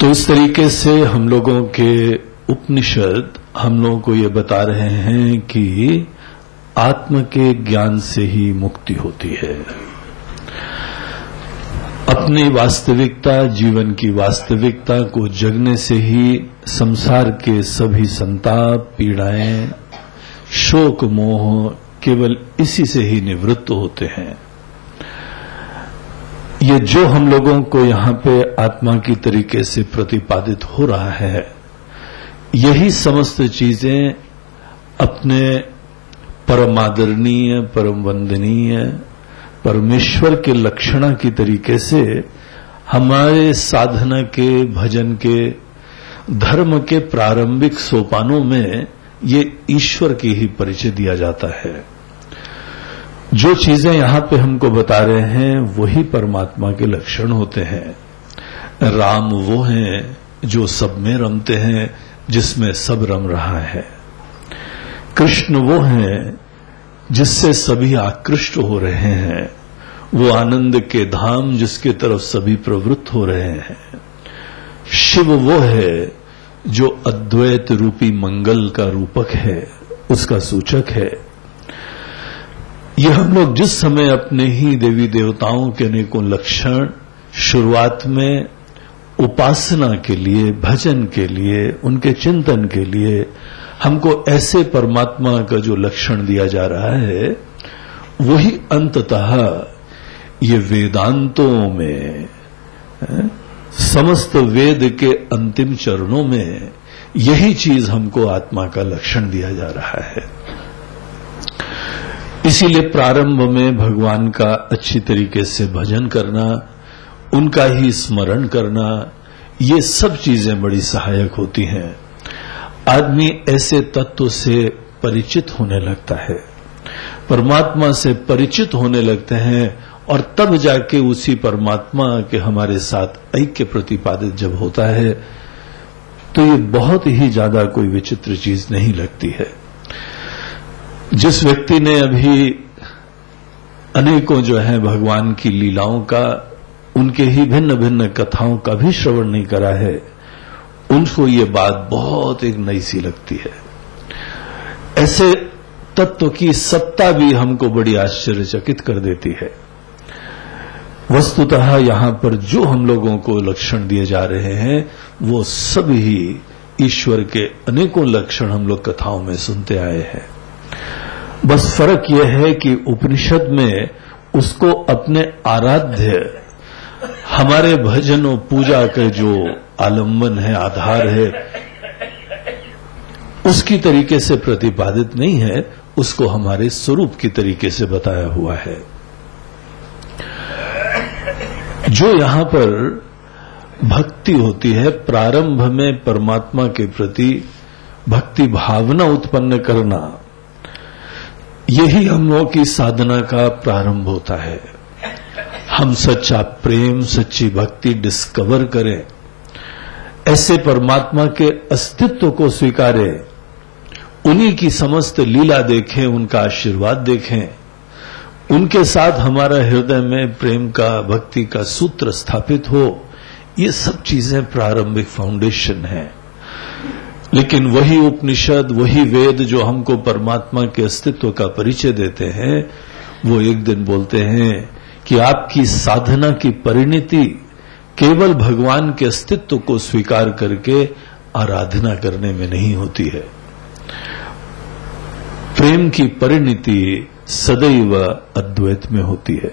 तो इस तरीके से हम लोगों के उपनिषद हम लोगों को ये बता रहे हैं कि आत्म के ज्ञान से ही मुक्ति होती है। अपनी वास्तविकता, जीवन की वास्तविकता को जगने से ही संसार के सभी संताप, पीड़ाएं, शोक, मोह केवल इसी से ही निवृत्त होते हैं। ये जो हम लोगों को यहां पे आत्मा की तरीके से प्रतिपादित हो रहा है, यही समस्त चीजें अपने परमादरणीय, परम वंदनीय परमेश्वर के लक्षणा की तरीके से हमारे साधना के, भजन के, धर्म के प्रारंभिक सोपानों में ये ईश्वर की ही परिचय दिया जाता है। जो चीजें यहां पे हमको बता रहे हैं वही परमात्मा के लक्षण होते हैं। राम वो हैं जो सब में रमते हैं, जिसमें सब रम रहा है। कृष्ण वो हैं जिससे सभी आकृष्ट हो रहे हैं। वो आनंद के धाम जिसके तरफ सभी प्रवृत्त हो रहे हैं। शिव वो है जो अद्वैत रूपी मंगल का रूपक है, उसका सूचक है। ये हम लोग जिस समय अपने ही देवी देवताओं के अनेकों लक्षण शुरुआत में उपासना के लिए, भजन के लिए, उनके चिंतन के लिए हमको ऐसे परमात्मा का जो लक्षण दिया जा रहा है, वही अंततः ये वेदांतों में, समस्त वेद के अंतिम चरणों में यही चीज हमको आत्मा का लक्षण दिया जा रहा है। इसीलिए प्रारंभ में भगवान का अच्छी तरीके से भजन करना, उनका ही स्मरण करना, ये सब चीजें बड़ी सहायक होती हैं। आदमी ऐसे तत्व से परिचित होने लगता है, परमात्मा से परिचित होने लगते हैं, और तब जाके उसी परमात्मा के हमारे साथ ऐक्य प्रतिपादित जब होता है तो ये बहुत ही ज्यादा कोई विचित्र चीज नहीं लगती है। जिस व्यक्ति ने अभी अनेकों जो है भगवान की लीलाओं का, उनके ही भिन्न भिन्न कथाओं का भी श्रवण नहीं करा है, उनको ये बात बहुत एक नई सी लगती है। ऐसे तत्व की सत्ता भी हमको बड़ी आश्चर्यचकित कर देती है। वस्तुतः यहां पर जो हम लोगों को लक्षण दिए जा रहे हैं वो सब ही ईश्वर के अनेकों लक्षण हम लोग कथाओं में सुनते आए हैं। बस फर्क यह है कि उपनिषद में उसको अपने आराध्य, हमारे भजन और पूजा का जो आलंबन है, आधार है, उसकी तरीके से प्रतिपादित नहीं है, उसको हमारे स्वरूप की तरीके से बताया हुआ है। जो यहां पर भक्ति होती है, प्रारंभ में परमात्मा के प्रति भक्ति भावना उत्पन्न करना, यही हम लोगों की साधना का प्रारंभ होता है। हम सच्चा प्रेम, सच्ची भक्ति डिस्कवर करें, ऐसे परमात्मा के अस्तित्व को स्वीकारें, उन्हीं की समस्त लीला देखें, उनका आशीर्वाद देखें, उनके साथ हमारा हृदय में प्रेम का, भक्ति का सूत्र स्थापित हो। ये सब चीजें प्रारंभिक फाउंडेशन है। लेकिन वही उपनिषद, वही वेद जो हमको परमात्मा के अस्तित्व का परिचय देते हैं, वो एक दिन बोलते हैं कि आपकी साधना की परिणति केवल भगवान के अस्तित्व को स्वीकार करके आराधना करने में नहीं होती है। प्रेम की परिणति सदैव अद्वैत में होती है।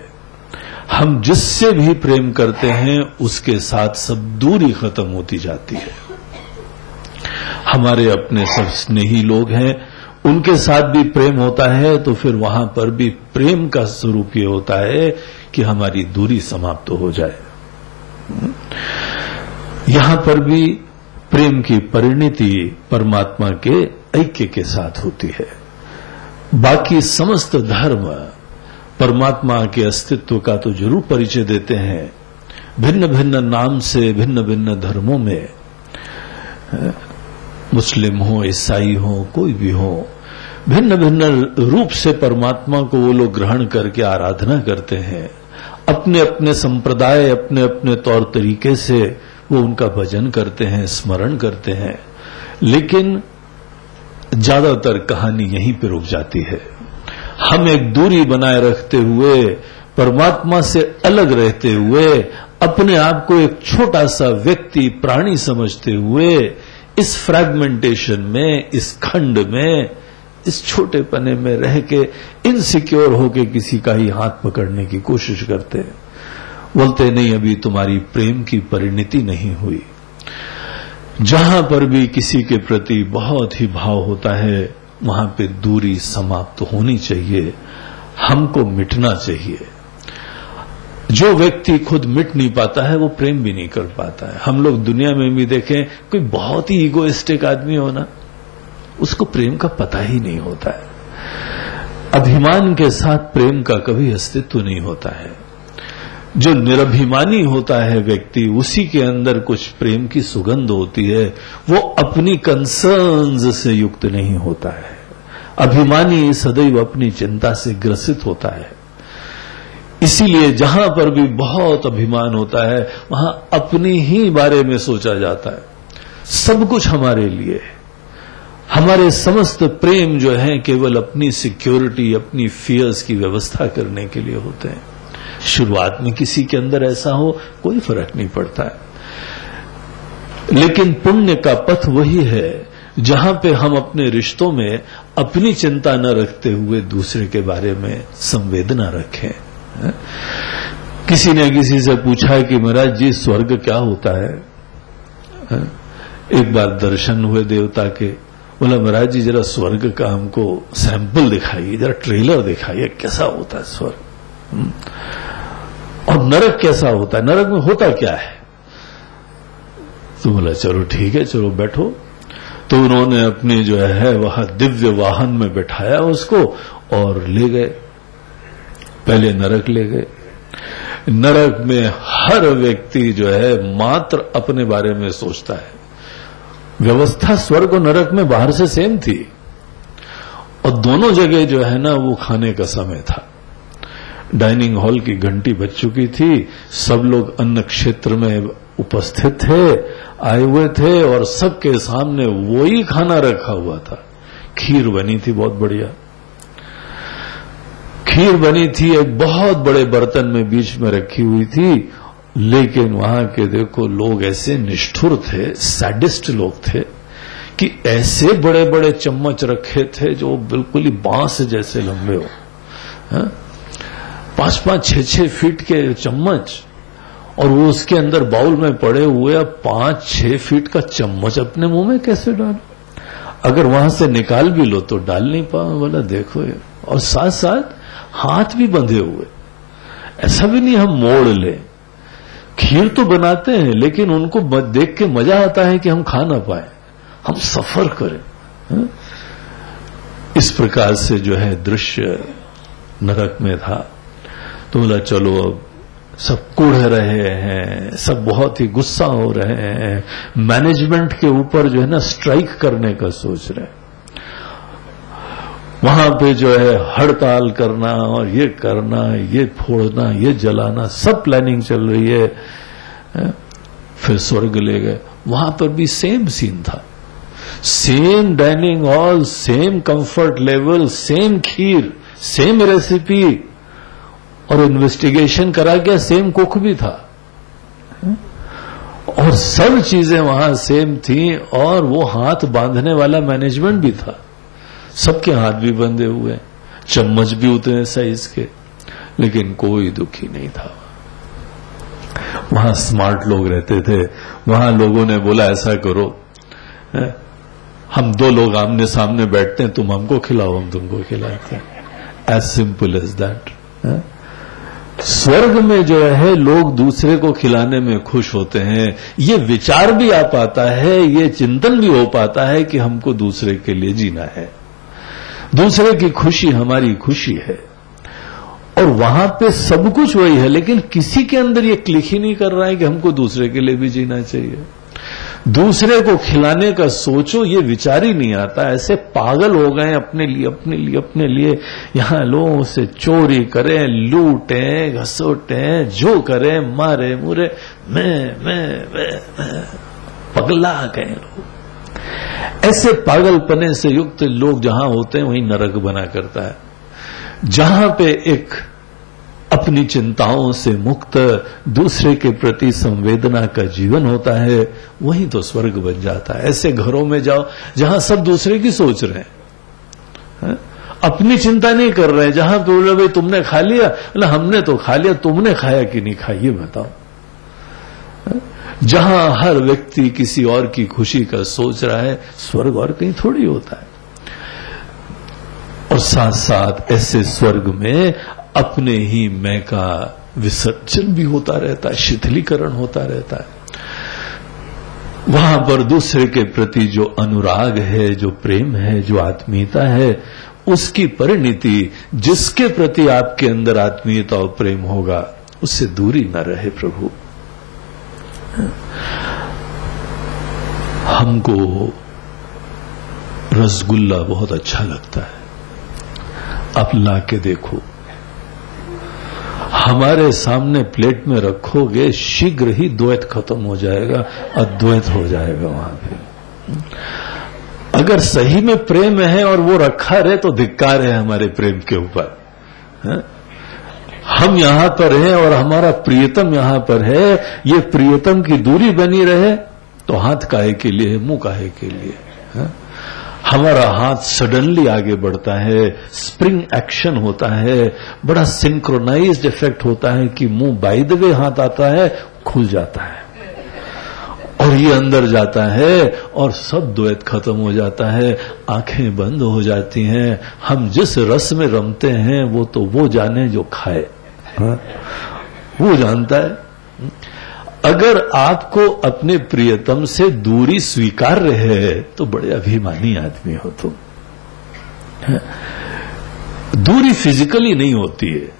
हम जिससे भी प्रेम करते हैं उसके साथ सब दूरी खत्म होती जाती है। हमारे अपने सब स्नेही लोग हैं, उनके साथ भी प्रेम होता है, तो फिर वहां पर भी प्रेम का स्वरूप ये होता है कि हमारी दूरी समाप्त हो जाए। यहां पर भी प्रेम की परिणति परमात्मा के ऐक्य के साथ होती है। बाकी समस्त धर्म परमात्मा के अस्तित्व का तो जरूर परिचय देते हैं, भिन्न भिन्न नाम से, भिन्न भिन्न धर्मों में, मुस्लिम हो, ईसाई हो, कोई भी हो, भिन्न भिन्न रूप से परमात्मा को वो लोग ग्रहण करके आराधना करते हैं। अपने अपने संप्रदाय, अपने अपने तौर तरीके से वो उनका भजन करते हैं, स्मरण करते हैं, लेकिन ज्यादातर कहानी यहीं पर रुक जाती है। हम एक दूरी बनाए रखते हुए, परमात्मा से अलग रहते हुए, अपने आप को एक छोटा सा व्यक्ति, प्राणी समझते हुए इस फ्रैगमेंटेशन में, इस खंड में, इस छोटे पने में रह के इनसिक्योर होके किसी का ही हाथ पकड़ने की कोशिश करते हैं। बोलते नहीं, अभी तुम्हारी प्रेम की परिणति नहीं हुई। जहां पर भी किसी के प्रति बहुत ही भाव होता है, वहां पे दूरी समाप्त होनी चाहिए, हमको मिटना चाहिए। जो व्यक्ति खुद मिट नहीं पाता है वो प्रेम भी नहीं कर पाता है। हम लोग दुनिया में भी देखें, कोई बहुत ही ईगोइस्टिक आदमी हो ना, उसको प्रेम का पता ही नहीं होता है। अभिमान के साथ प्रेम का कभी अस्तित्व नहीं होता है। जो निरभिमानी होता है व्यक्ति, उसी के अंदर कुछ प्रेम की सुगंध होती है। वो अपनी कंसर्न्स से युक्त नहीं होता है। अभिमानी सदैव अपनी चिंता से ग्रसित होता है। इसीलिए जहां पर भी बहुत अभिमान होता है, वहां अपने ही बारे में सोचा जाता है। सब कुछ हमारे लिए है। हमारे समस्त प्रेम जो है केवल अपनी सिक्योरिटी, अपनी फियर्स की व्यवस्था करने के लिए होते हैं। शुरुआत में किसी के अंदर ऐसा हो, कोई फर्क नहीं पड़ता है। लेकिन पुण्य का पथ वही है जहां पे हम अपने रिश्तों में अपनी चिंता न रखते हुए दूसरे के बारे में संवेदना रखें। किसी ने किसी से पूछा कि महाराज जी, स्वर्ग क्या होता है? एक बार दर्शन हुए देवता के। बोला, महाराज जी जरा स्वर्ग का हमको सैंपल दिखाइए, जरा ट्रेलर दिखाइए, कैसा होता है स्वर्ग, और नरक कैसा होता है, नरक में होता क्या है? तो बोला चलो ठीक है, चलो बैठो। तो उन्होंने अपने जो है वह दिव्य वाहन में बैठाया उसको और ले गए। पहले नरक ले गए। नरक में हर व्यक्ति जो है मात्र अपने बारे में सोचता है। व्यवस्था स्वर्ग और नरक में बाहर से सेम थी, और दोनों जगह जो है ना वो खाने का समय था। डाइनिंग हॉल की घंटी बज चुकी थी, सब लोग अन्न क्षेत्र में उपस्थित थे, आए हुए थे, और सबके सामने वही खाना रखा हुआ था। खीर बनी थी, बहुत बढ़िया खीर बनी थी, एक बहुत बड़े बर्तन में बीच में रखी हुई थी। लेकिन वहां के देखो लोग ऐसे निष्ठुर थे, सैडिस्ट लोग थे कि ऐसे बड़े बड़े चम्मच रखे थे जो बिल्कुल ही बांस जैसे लंबे हो, 5-5, 6-6 फीट के चम्मच, और वो उसके अंदर बाउल में पड़े हुए 5-6 फीट का चम्मच अपने मुंह में कैसे डालो? अगर वहां से निकाल भी लो तो डाल नहीं पाओ। बोला देखो, और साथ साथ हाथ भी बंधे हुए। ऐसा भी नहीं हम मोड़ लें, खीर तो बनाते हैं, लेकिन उनको देख के मजा आता है कि हम खा ना पाए, हम सफर करें। इस प्रकार से जो है दृश्य नरक में था। तो बोला चलो, अब सब कुढ़ रहे हैं, सब बहुत ही गुस्सा हो रहे हैं, मैनेजमेंट के ऊपर जो है ना स्ट्राइक करने का सोच रहे हैं। वहां पे जो है हड़ताल करना और ये करना, ये फोड़ना, ये जलाना, सब प्लानिंग चल रही है। फिर स्वर्ग ले गए, वहां पर भी सेम सीन था। Same dining hall, same comfort level, same खीर, सेम रेसिपी, और इन्वेस्टिगेशन करा गया, सेम कुक भी था, और सब चीजें वहां सेम थी, और वो हाथ बांधने वाला मैनेजमेंट भी था। सबके हाथ भी बंधे हुए, चम्मच भी उतने साइज के, लेकिन कोई दुखी नहीं था। वहां स्मार्ट लोग रहते थे। वहां लोगों ने बोला ऐसा करो, हम 2 लोग आमने सामने बैठते हैं, तुम हमको खिलाओ, हम तुमको खिलाते हैं। As simple as that. स्वर्ग में जो है लोग दूसरे को खिलाने में खुश होते हैं। ये विचार भी आ पाता है, ये चिंतन भी हो पाता है कि हमको दूसरे के लिए जीना है, दूसरे की खुशी हमारी खुशी है। और वहां पे सब कुछ वही है, लेकिन किसी के अंदर ये क्लिक ही नहीं कर रहा है कि हमको दूसरे के लिए भी जीना चाहिए। दूसरे को खिलाने का सोचो, ये विचार ही नहीं आता। ऐसे पागल हो गए अपने लिए यहां लोगों से चोरी करें, लूटें, घसोटें, जो करें, मारे मुरे, मैं पगला गए लोग। ऐसे पागलपने से युक्त लोग जहां होते हैं वहीं नरक बना करता है। जहां पे एक अपनी चिंताओं से मुक्त, दूसरे के प्रति संवेदना का जीवन होता है, वहीं तो स्वर्ग बन जाता है। ऐसे घरों में जाओ जहां सब दूसरे की सोच रहे हैं, अपनी चिंता नहीं कर रहे हैं। जहां पे बोले भाई तुमने खा लिया, बोले हमने तो खा लिया, तुमने खाया कि नहीं खाया ये बताओ। जहां हर व्यक्ति किसी और की खुशी का सोच रहा है, स्वर्ग और कहीं थोड़ी होता है। और साथ साथ ऐसे स्वर्ग में अपने ही मैं का विसर्जन भी होता रहता है, शिथिलीकरण होता रहता है। वहां पर दूसरे के प्रति जो अनुराग है, जो प्रेम है, जो आत्मीयता है, उसकी परिणति, जिसके प्रति आपके अंदर आत्मीयता और प्रेम होगा, उससे दूरी न रहे। प्रभु हमको रसगुल्ला बहुत अच्छा लगता है, आप ला के देखो, हमारे सामने प्लेट में रखोगे, शीघ्र ही द्वैत खत्म हो जाएगा, अद्वैत हो जाएगा वहां पे। अगर सही में प्रेम है और वो रखा रहे तो धिक्कार है हमारे प्रेम के ऊपर। हम यहां पर हैं और हमारा प्रियतम यहां पर है, ये प्रियतम की दूरी बनी रहे तो हाथ काहे के लिए, मुंह काहे के लिए। हमारा हाथ सडनली आगे बढ़ता है, स्प्रिंग एक्शन होता है, बड़ा सिंक्रोनाइज्ड इफेक्ट होता है कि मुंह बाय द वे हाथ आता है, खुल जाता है और ये अंदर जाता है और सब द्वैत खत्म हो जाता है, आंखें बंद हो जाती हैं। हम जिस रस में रमते हैं वो तो वो जाने जो खाए, वो जानता है। अगर आपको अपने प्रियतम से दूरी स्वीकार्य है तो बड़े अभिमानी आदमी हो तुम। दूरी फिजिकली नहीं होती है,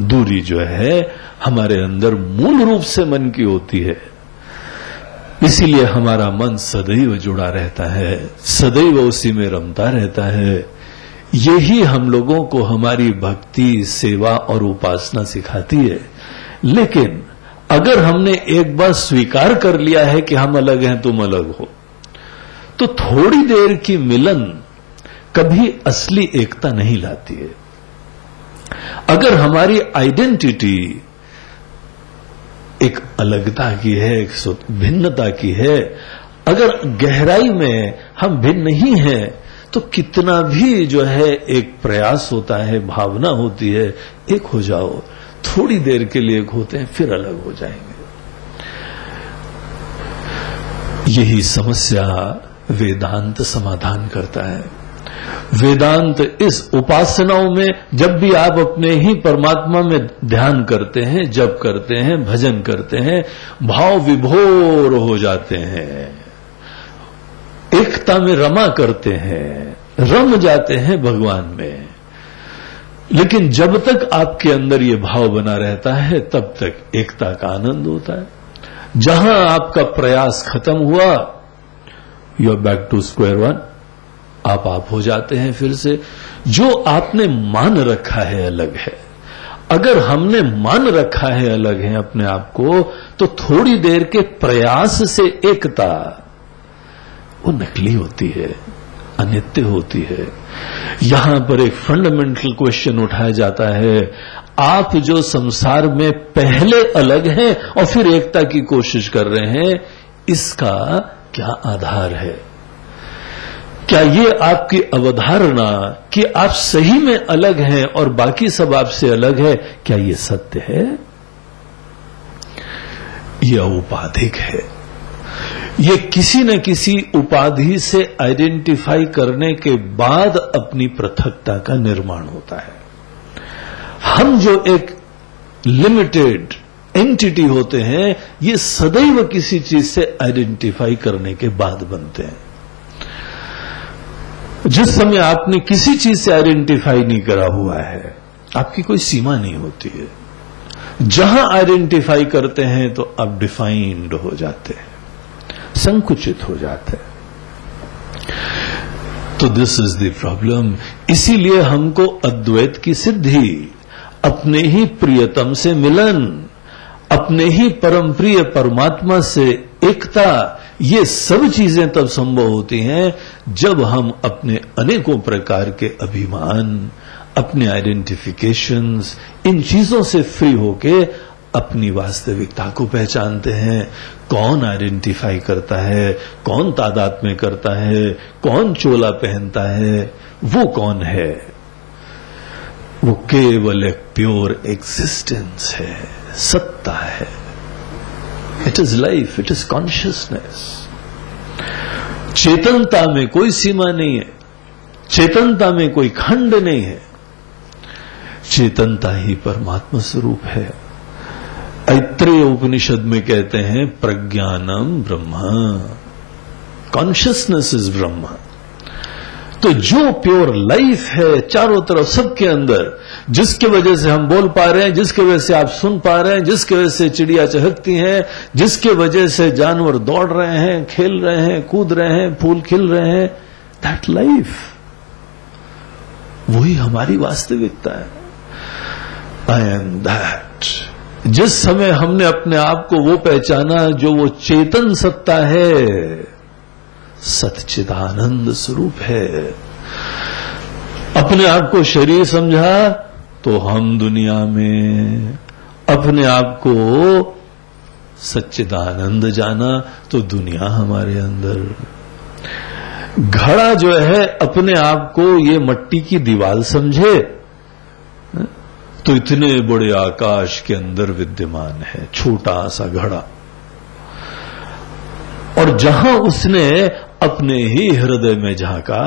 दूरी जो है हमारे अंदर मूल रूप से मन की होती है। इसीलिए हमारा मन सदैव जुड़ा रहता है, सदैव उसी में रमता रहता है। यही हम लोगों को हमारी भक्ति, सेवा और उपासना सिखाती है। लेकिन अगर हमने एक बार स्वीकार कर लिया है कि हम अलग हैं, तुम अलग हो, तो थोड़ी देर की मिलन कभी असली एकता नहीं लाती है। अगर हमारी आइडेंटिटी एक अलगता की है, एक भिन्नता की है, अगर गहराई में हम भिन्न ही हैं, तो कितना भी जो है एक प्रयास होता है, भावना होती है, एक हो जाओ, थोड़ी देर के लिए एक होते हैं, फिर अलग हो जाएंगे। यही समस्या वेदांत समाधान करता है। वेदांत इस उपासनाओं में, जब भी आप अपने ही परमात्मा में ध्यान करते हैं, जप करते हैं, भजन करते हैं, भाव विभोर हो जाते हैं, एकता में रमा करते हैं, रम जाते हैं भगवान में। लेकिन जब तक आपके अंदर ये भाव बना रहता है, तब तक एकता का आनंद होता है। जहां आपका प्रयास खत्म हुआ, you are back to square one, आप हो जाते हैं फिर से। जो आपने मान रखा है अलग है। अगर हमने मान रखा है अलग है अपने आप को, तो थोड़ी देर के प्रयास से एकता वो नकली होती है, अनित्य होती है। यहां पर एक फंडामेंटल क्वेश्चन उठाया जाता है, आप जो संसार में पहले अलग हैं और फिर एकता की कोशिश कर रहे हैं, इसका क्या आधार है? क्या ये आपकी अवधारणा कि आप सही में अलग हैं और बाकी सब आपसे अलग है, क्या ये सत्य है? यह औपाधिक है। ये किसी न किसी उपाधि से आइडेंटिफाई करने के बाद अपनी पृथकता का निर्माण होता है। हम जो एक लिमिटेड एंटिटी होते हैं, ये सदैव किसी चीज से आइडेंटिफाई करने के बाद बनते हैं। जिस समय आपने किसी चीज से आइडेंटिफाई नहीं करा हुआ है, आपकी कोई सीमा नहीं होती है। जहां आइडेंटिफाई करते हैं तो आप डिफाइंड हो जाते हैं। संकुचित हो जाते हैं। तो दिस इज द प्रॉब्लम। इसीलिए हमको अद्वैत की सिद्धि, अपने ही प्रियतम से मिलन, अपने ही परम प्रिय परमात्मा से एकता, ये सब चीजें तब संभव होती हैं जब हम अपने अनेकों प्रकार के अभिमान, अपने आइडेंटिफिकेशंस, इन चीजों से फ्री होके अपनी वास्तविकता को पहचानते हैं। कौन आइडेंटिफाई करता है, कौन तादाद में करता है, कौन चोला पहनता है, वो कौन है? वो केवल एक प्योर एग्जिस्टेंस है, सत्ता है। It is life, it is consciousness. चेतनता में कोई सीमा नहीं है, चेतनता में कोई खंड नहीं है। चेतनता ही परमात्मा स्वरूप है। ऐत्रेय उपनिषद में कहते हैं प्रज्ञानम ब्रह्म, कॉन्शियसनेस इज ब्रह्म। तो जो प्योर लाइफ है चारों तरफ सबके अंदर, जिसके वजह से हम बोल पा रहे हैं, जिसके वजह से आप सुन पा रहे हैं, जिसके वजह से चिड़िया चहकती हैं, जिसके वजह से जानवर दौड़ रहे हैं, खेल रहे हैं, कूद रहे हैं, फूल खिल रहे हैं, दैट लाइफ, वही हमारी वास्तविकता है। I am that. जिस समय हमने अपने आप को वो पहचाना जो वो चेतन सत्ता है, सच्चिदानंद स्वरूप है, अपने आप को शरीर समझा तो हम दुनिया में, अपने आप को सच्चिदानंद जाना तो दुनिया हमारे अंदर। घड़ा जो है अपने आप को ये मट्टी की दीवार समझे तो इतने बड़े आकाश के अंदर विद्यमान है छोटा सा घड़ा। और जहां उसने अपने ही हृदय में झांका,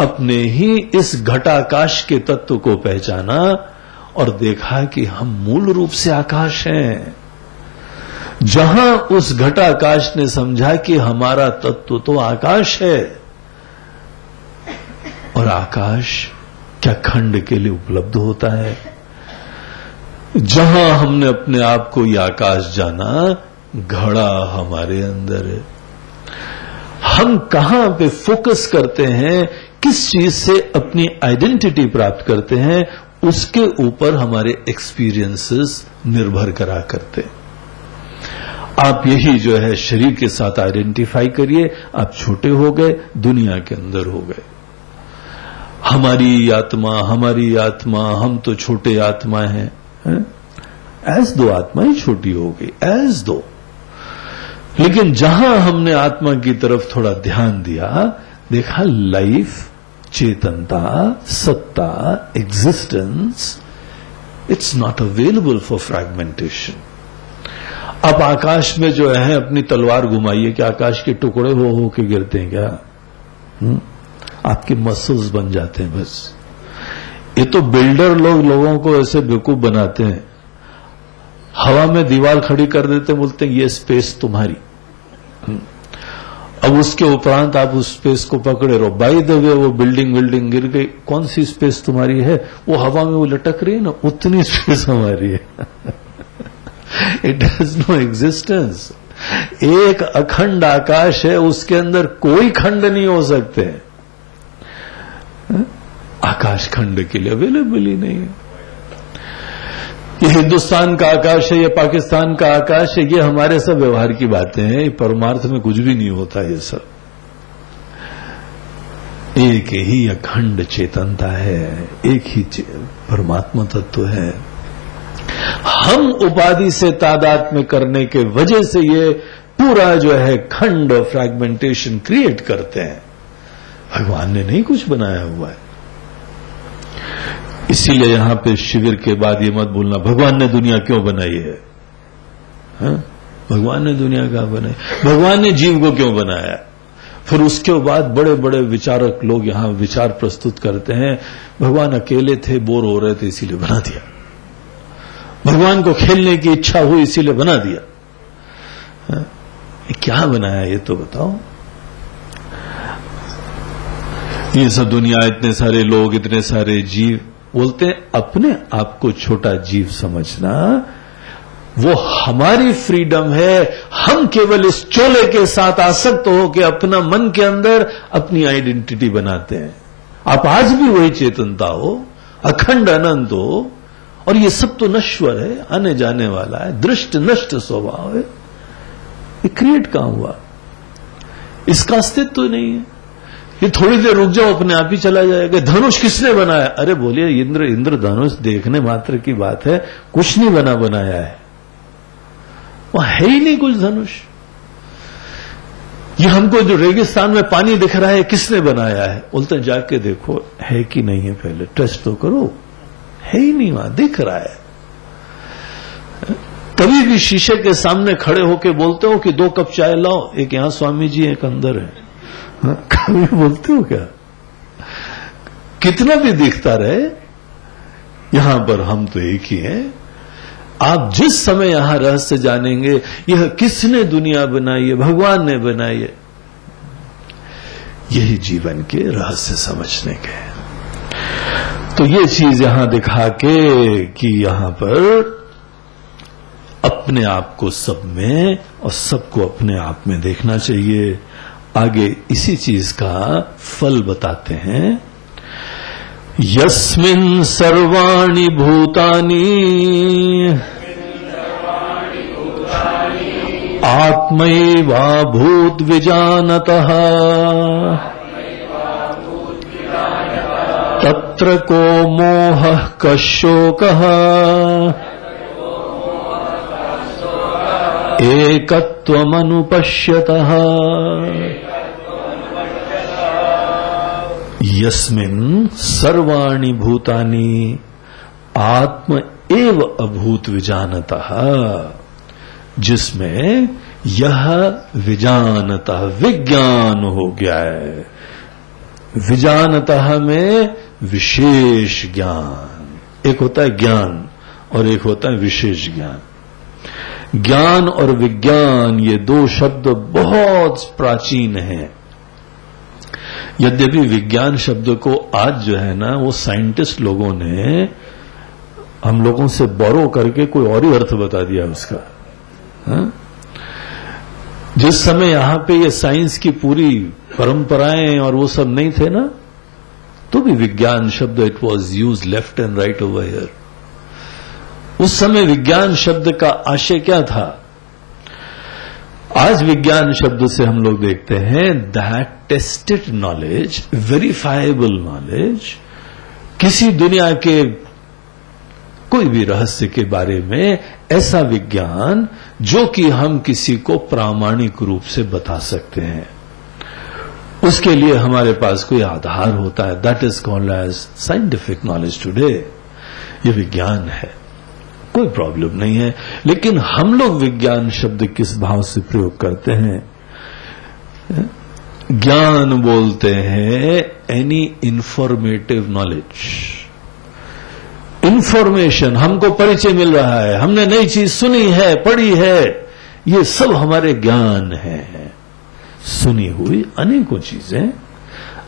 अपने ही इस घटाकाश के तत्व को पहचाना और देखा कि हम मूल रूप से आकाश हैं, जहां उस घटाकाश ने समझा कि हमारा तत्व तो आकाश है, और आकाश क्या खंड के लिए उपलब्ध होता है। जहां हमने अपने आप को ये आकाश जाना, घड़ा हमारे अंदर है। हम कहां पे फोकस करते हैं, किस चीज से अपनी आइडेंटिटी प्राप्त करते हैं, उसके ऊपर हमारे एक्सपीरियंसेस निर्भर करा करते हैं। आप यही जो है शरीर के साथ आइडेंटिफाई करिए, आप छोटे हो गए, दुनिया के अंदर हो गए। हमारी आत्मा, हम तो छोटे आत्मा हैं, एज दो आत्मा ही छोटी हो गई, एज दो। लेकिन जहां हमने आत्मा की तरफ थोड़ा ध्यान दिया, देखा लाइफ, चेतनता, सत्ता, existence, it's not available for fragmentation. अब आकाश में जो है अपनी तलवार घुमाइए कि आकाश के टुकड़े हो के गिरते हैं क्या? आपके मसल्स बन जाते हैं बस। ये तो बिल्डर लोगों को ऐसे बेवकूफ बनाते हैं, हवा में दीवार खड़ी कर देते हैं, बोलते हैं ये स्पेस तुम्हारी। अब उसके उपरांत आप उस स्पेस को पकड़े रहो। बाय द वे वो बिल्डिंग गिर गई, कौन सी स्पेस तुम्हारी है? वो हवा में वो लटक रही है ना, उतनी स्पेस हमारी है। It has no existence. एक अखंड आकाश है, उसके अंदर कोई खंड नहीं हो सकते। आकाश खंड के लिए अवेलेबल ही नहीं है। ये हिंदुस्तान का आकाश है, ये पाकिस्तान का आकाश है, ये हमारे सब व्यवहार की बातें हैं, परमार्थ में कुछ भी नहीं होता ये सब। एक ही अखंड चेतनता है, एक ही परमात्मा तत्व है। हम उपाधि से तादात्म्य करने के वजह से ये पूरा जो है खंड फ्रैगमेंटेशन क्रिएट करते हैं। भगवान ने नहीं कुछ बनाया हुआ है। इसीलिए यहां पे शिविर के बाद ये मत भूलना भगवान ने दुनिया क्यों बनाई है। हाँ? भगवान ने दुनिया कहां बनाई? भगवान ने जीव को क्यों बनाया? फिर उसके बाद बड़े बड़े विचारक लोग यहां विचार प्रस्तुत करते हैं, भगवान अकेले थे, बोर हो रहे थे, इसीलिए बना दिया। भगवान को खेलने की इच्छा हुई, इसीलिए बना दिया। हाँ? क्या बनाया ये तो बताओ। ये सब दुनिया, इतने सारे लोग, इतने सारे जीव, बोलते हैं अपने आप को छोटा जीव समझना वो हमारी फ्रीडम है। हम केवल इस चोले के साथ आसक्त हो के अपना मन के अंदर अपनी आइडेंटिटी बनाते हैं। आप आज भी वही चेतनता हो, अखंड अनंत हो, और ये सब तो नश्वर है, आने जाने वाला है, दृष्ट नष्ट स्वभाव है। ये क्रिएट कहां हुआ? इसका अस्तित्व तो नहीं है। ये थोड़ी देर रुक जाओ, अपने आप ही चला जाएगा। धनुष किसने बनाया? अरे बोलिए, इंद्र धनुष देखने मात्र की बात है, कुछ नहीं बनाया है, वहां है ही नहीं कुछ धनुष। ये हमको जो रेगिस्तान में पानी दिख रहा है, किसने बनाया है? बोलते हैं जाके देखो है कि नहीं है, पहले टेस्ट तो करो। है ही नहीं, वहां दिख रहा है। कभी भी शीशे के सामने खड़े होके बोलते हो कि 2 कप चाय लाओ, एक यहां स्वामी जी एक अंदर है, कभी बोलते हो क्या? कितना भी दिखता रहे, यहां पर हम तो एक ही हैं। आप जिस समय यहां रहस्य जानेंगे, यह किसने दुनिया बनाई है? भगवान ने बनाई है। यही जीवन के रहस्य समझने के। तो ये चीज यहां दिखा के कि यहां पर अपने आप को सब में और सबको अपने आप में देखना चाहिए। आगे इसी चीज का फल बताते हैं। यस्मिन् सर्वाणि भूतानि आत्मैवाभूत विजानतः तत्र को मोहः कः शोकः एकत्वमनुपश्यतः। यस्मिन् सर्वाणि भूतानि आत्म एव अभूत विजानतः, जिसमें यह विजानतः विज्ञान हो गया है। विजानतः में विशेष ज्ञान, एक होता है ज्ञान और एक होता है विशेष ज्ञान। ज्ञान और विज्ञान ये 2 शब्द बहुत प्राचीन हैं। यद्यपि विज्ञान शब्द को आज जो है ना, वो साइंटिस्ट लोगों ने हम लोगों से बोरो करके कोई और ही अर्थ बता दिया उसका। हा? जिस समय यहां पे ये साइंस की पूरी परंपराएं और वो सब नहीं थे ना, तो भी विज्ञान शब्द it was use left and right over here. उस समय विज्ञान शब्द का आशय क्या था? आज विज्ञान शब्द से हम लोग देखते हैं that tested knowledge, verifiable knowledge, किसी दुनिया के कोई भी रहस्य के बारे में ऐसा विज्ञान जो कि हम किसी को प्रामाणिक रूप से बता सकते हैं। उसके लिए हमारे पास कोई आधार होता है। That is called as scientific knowledge today. ये विज्ञान है, कोई प्रॉब्लम नहीं है। लेकिन हम लोग विज्ञान शब्द किस भाव से प्रयोग करते हैं? ज्ञान बोलते हैं एनी इंफॉर्मेटिव नॉलेज। इंफॉर्मेशन, हमको परिचय मिल रहा है, हमने नई चीज सुनी है, पढ़ी है, ये सब हमारे ज्ञान है। सुनी हुई अनेकों चीजें,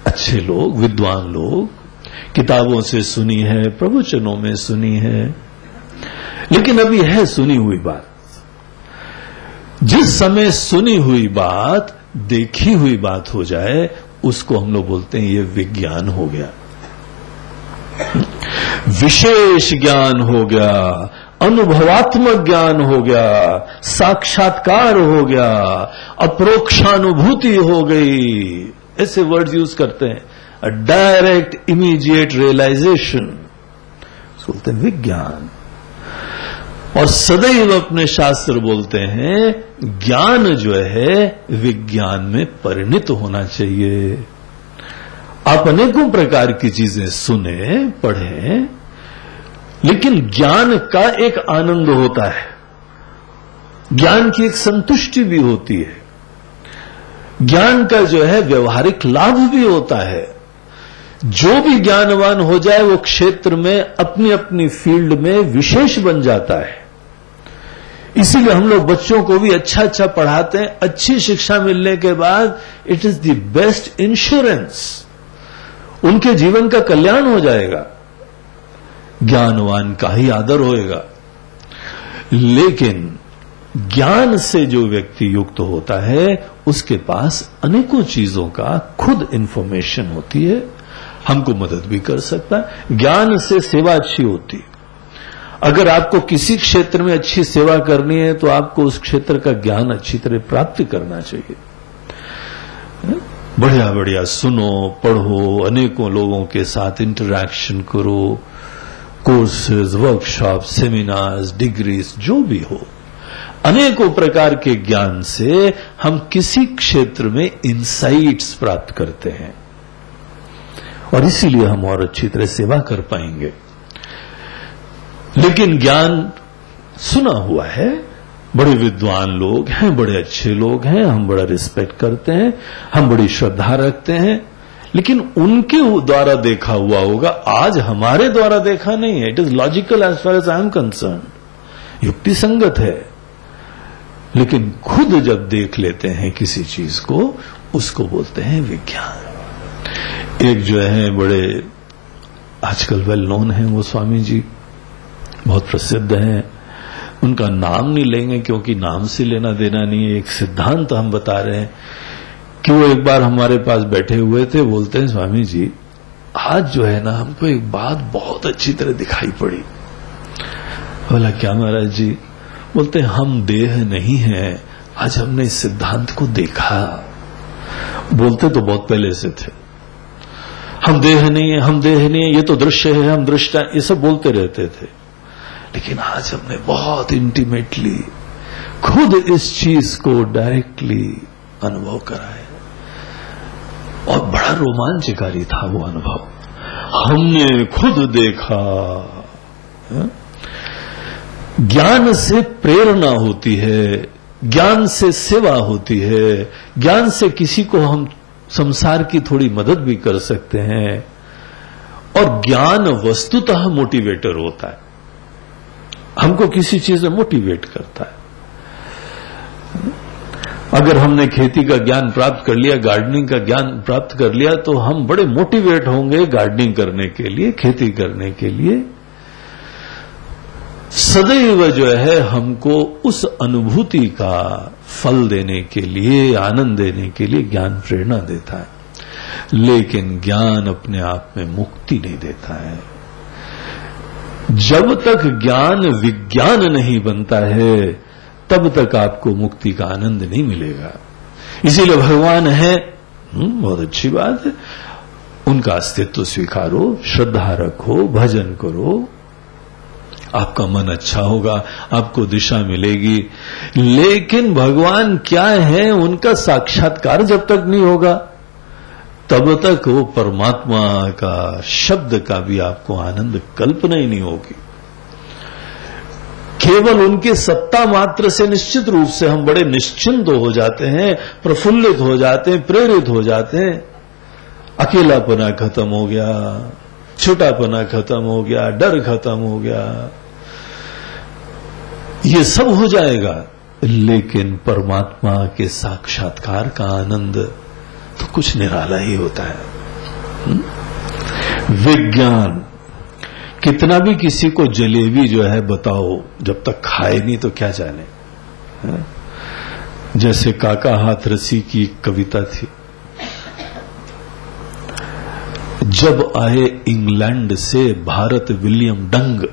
अच्छे लोग, विद्वान लोग किताबों से सुनी है, प्रवचनों में सुनी है, लेकिन अभी है सुनी हुई बात। जिस समय सुनी हुई बात देखी हुई बात हो जाए, उसको हम लोग बोलते हैं ये विज्ञान हो गया, विशेष ज्ञान हो गया, अनुभवात्मक ज्ञान हो गया, साक्षात्कार हो गया, अप्रोक्षानुभूति हो गई। ऐसे वर्ड्स यूज करते हैं। अ डायरेक्ट इमीडिएट रियलाइजेशन, बोलते हैं विज्ञान। और सदैव अपने शास्त्र बोलते हैं ज्ञान जो है विज्ञान में परिणित होना चाहिए। आप अनेकों प्रकार की चीजें सुने, पढ़ें, लेकिन ज्ञान का एक आनंद होता है, ज्ञान की एक संतुष्टि भी होती है, ज्ञान का जो है व्यवहारिक लाभ भी होता है। जो भी ज्ञानवान हो जाए वो क्षेत्र में अपनी अपनी फील्ड में विशेष बन जाता है। इसीलिए हम लोग बच्चों को भी अच्छा अच्छा पढ़ाते हैं। अच्छी शिक्षा मिलने के बाद it is the best insurance, उनके जीवन का कल्याण हो जाएगा, ज्ञानवान का ही आदर होएगा। लेकिन ज्ञान से जो व्यक्ति युक्त होता है उसके पास अनेकों चीजों का खुद इंफॉर्मेशन होती है, हमको मदद भी कर सकता है। ज्ञान से सेवा अच्छी होती है। अगर आपको किसी क्षेत्र में अच्छी सेवा करनी है तो आपको उस क्षेत्र का ज्ञान अच्छी तरह प्राप्त करना चाहिए। बढ़िया बढ़िया सुनो, पढ़ो, अनेकों लोगों के साथ इंटरैक्शन करो, कोर्सेज, वर्कशॉप, सेमिनार्स, डिग्रीज, जो भी हो, अनेकों प्रकार के ज्ञान से हम किसी क्षेत्र में इंसाइट्स प्राप्त करते हैं और इसीलिए हम और अच्छी तरह सेवा कर पाएंगे। लेकिन ज्ञान सुना हुआ है, बड़े विद्वान लोग हैं, बड़े अच्छे लोग हैं, हम बड़ा रिस्पेक्ट करते हैं, हम बड़ी श्रद्धा रखते हैं, लेकिन उनके द्वारा देखा हुआ होगा, आज हमारे द्वारा देखा नहीं है। It is logical as far as I am concern, युक्ति संगत है, लेकिन खुद जब देख लेते हैं किसी चीज को, उसको बोलते हैं विज्ञान। एक जो है बड़े आजकल वेल नोन है, वो स्वामी जी बहुत प्रसिद्ध हैं, उनका नाम नहीं लेंगे क्योंकि नाम से लेना देना नहीं है। एक सिद्धांत हम बता रहे हैं कि वो एक बार हमारे पास बैठे हुए थे, बोलते हैं स्वामी जी आज जो है ना हमको एक बात बहुत अच्छी तरह दिखाई पड़ी। बोला क्या महाराज जी? बोलते हैं हम देह नहीं है, आज हमने इस सिद्धांत को देखा। बोलते तो बहुत पहले से थे, हम देह नहीं है, हम देह नहीं है, ये तो दृश्य है, हम दृष्टा, ये सब बोलते रहते थे। लेकिन आज हमने बहुत इंटीमेटली खुद इस चीज को डायरेक्टली अनुभव करा है और बड़ा रोमांचकारी था वो अनुभव। हमने खुद देखा। ज्ञान से प्रेरणा होती है, ज्ञान से सेवा होती है, ज्ञान से किसी को हम संसार की थोड़ी मदद भी कर सकते हैं। और ज्ञान वस्तुतः मोटिवेटर होता है, हमको किसी चीज में मोटिवेट करता है। अगर हमने खेती का ज्ञान प्राप्त कर लिया, गार्डनिंग का ज्ञान प्राप्त कर लिया, तो हम बड़े मोटिवेट होंगे गार्डनिंग करने के लिए, खेती करने के लिए। सदैव जो है हमको उस अनुभूति का फल देने के लिए, आनंद देने के लिए ज्ञान प्रेरणा देता है। लेकिन ज्ञान अपने आप में मुक्ति नहीं देता है। जब तक ज्ञान विज्ञान नहीं बनता है तब तक आपको मुक्ति का आनंद नहीं मिलेगा। इसीलिए भगवान है, बहुत अच्छी बात है, उनका अस्तित्व स्वीकारो, श्रद्धा रखो, भजन करो, आपका मन अच्छा होगा, आपको दिशा मिलेगी। लेकिन भगवान क्या है, उनका साक्षात्कार जब तक नहीं होगा तब तक वो परमात्मा का शब्द का भी आपको आनंद कल्पना ही नहीं होगी। केवल उनके सत्ता मात्र से निश्चित रूप से हम बड़े निश्चिंत हो जाते हैं, प्रफुल्लित हो जाते हैं, प्रेरित हो जाते हैं। अकेलापना खत्म हो गया, छोटापना खत्म हो गया, डर खत्म हो गया, ये सब हो जाएगा। लेकिन परमात्मा के साक्षात्कार का आनंद तो कुछ निराला ही होता है। विज्ञान कितना भी किसी को जलेबी जो है बताओ, जब तक खाए नहीं तो क्या जाने। जैसे काका हाथ रसी की एक कविता थी, जब आए इंग्लैंड से भारत विलियम डंग,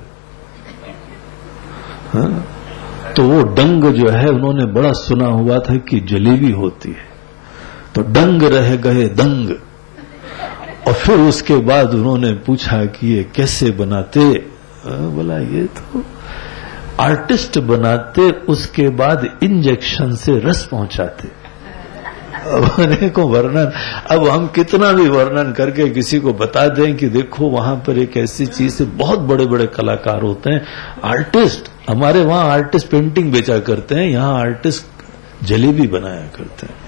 तो वो डंग जो है उन्होंने बड़ा सुना हुआ था कि जलेबी होती है, तो डंग रह गए दंग। और फिर उसके बाद उन्होंने पूछा कि ये कैसे बनाते? बोला ये तो आर्टिस्ट बनाते, उसके बाद इंजेक्शन से रस पहुंचाते। अब को वर्णन, अब हम कितना भी वर्णन करके किसी को बता दें कि देखो वहां पर एक ऐसी चीज है, बहुत बड़े बड़े कलाकार होते हैं, आर्टिस्ट, हमारे वहां आर्टिस्ट पेंटिंग बेचा करते हैं, यहां आर्टिस्ट जलेबी बनाया करते हैं।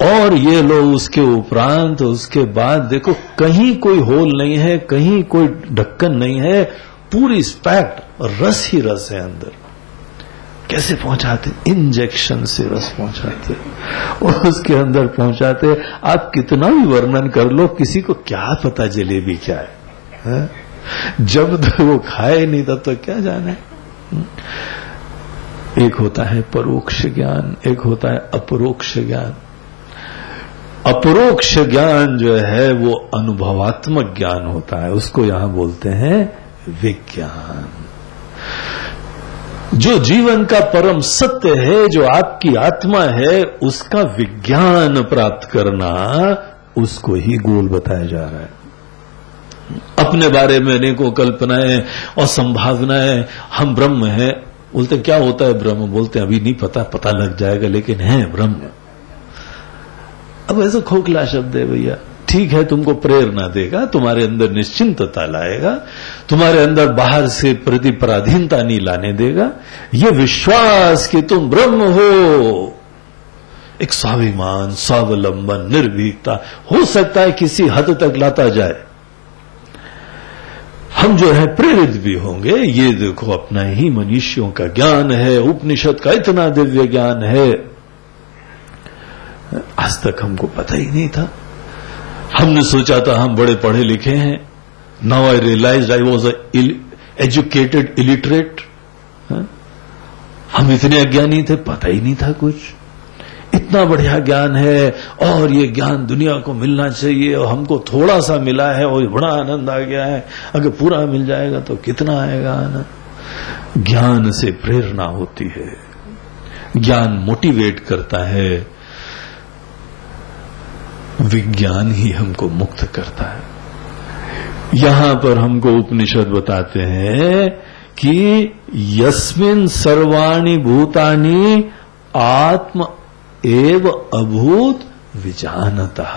और ये लोग उसके उपरांत, उसके बाद देखो कहीं कोई होल नहीं है, कहीं कोई ढक्कन नहीं है, पूरी पैक्ड रस ही रस है अंदर। कैसे पहुंचाते? इंजेक्शन से रस पहुंचाते और उसके अंदर पहुंचाते। आप कितना भी वर्णन कर लो, किसी को क्या पता जलेबी क्या है? जब तक वो खाए नहीं तब तक क्या जाने। एक होता है परोक्ष ज्ञान, एक होता है अपरोक्ष ज्ञान। अपरोक्ष ज्ञान जो है वो अनुभवात्मक ज्ञान होता है, उसको यहां बोलते हैं विज्ञान। जो जीवन का परम सत्य है, जो आपकी आत्मा है, उसका विज्ञान प्राप्त करना, उसको ही गोल बताया जा रहा है। अपने बारे में अनेकों कल्पनाएं और संभावनाएं, हम ब्रह्म हैं। बोलते क्या होता है ब्रह्म? बोलते अभी नहीं पता, पता लग जाएगा, लेकिन है ब्रह्म। अब ऐसा खोखला शब्द है भैया। ठीक है, तुमको प्रेरणा देगा, तुम्हारे अंदर निश्चिंतता लाएगा, तुम्हारे अंदर बाहर से प्रति पराधीनता नहीं लाने देगा। ये विश्वास कि तुम ब्रह्म हो, एक स्वाभिमान, स्वावलंबन, निर्भीकता हो सकता है किसी हद तक लाता जाए। हम जो है प्रेरित भी होंगे। ये देखो अपना ही मनुष्यों का ज्ञान है, उपनिषद का इतना दिव्य ज्ञान है, आज तक हमको पता ही नहीं था। हमने सोचा था हम बड़े पढ़े लिखे हैं। Now I realise I was educated illiterate. हम इतने अज्ञानी थे, पता ही नहीं था कुछ। इतना बढ़िया ज्ञान है और ये ज्ञान दुनिया को मिलना चाहिए, और हमको थोड़ा सा मिला है और बड़ा आनंद आ गया है। अगर पूरा मिल जाएगा तो कितना आएगा आनंद। ज्ञान से प्रेरणा होती है, ज्ञान मोटिवेट करता है, विज्ञान ही हमको मुक्त करता है। यहां पर हमको उपनिषद बताते हैं कि यस्मिन् सर्वाणि भूतानि आत्म एव अभूत विजानतः।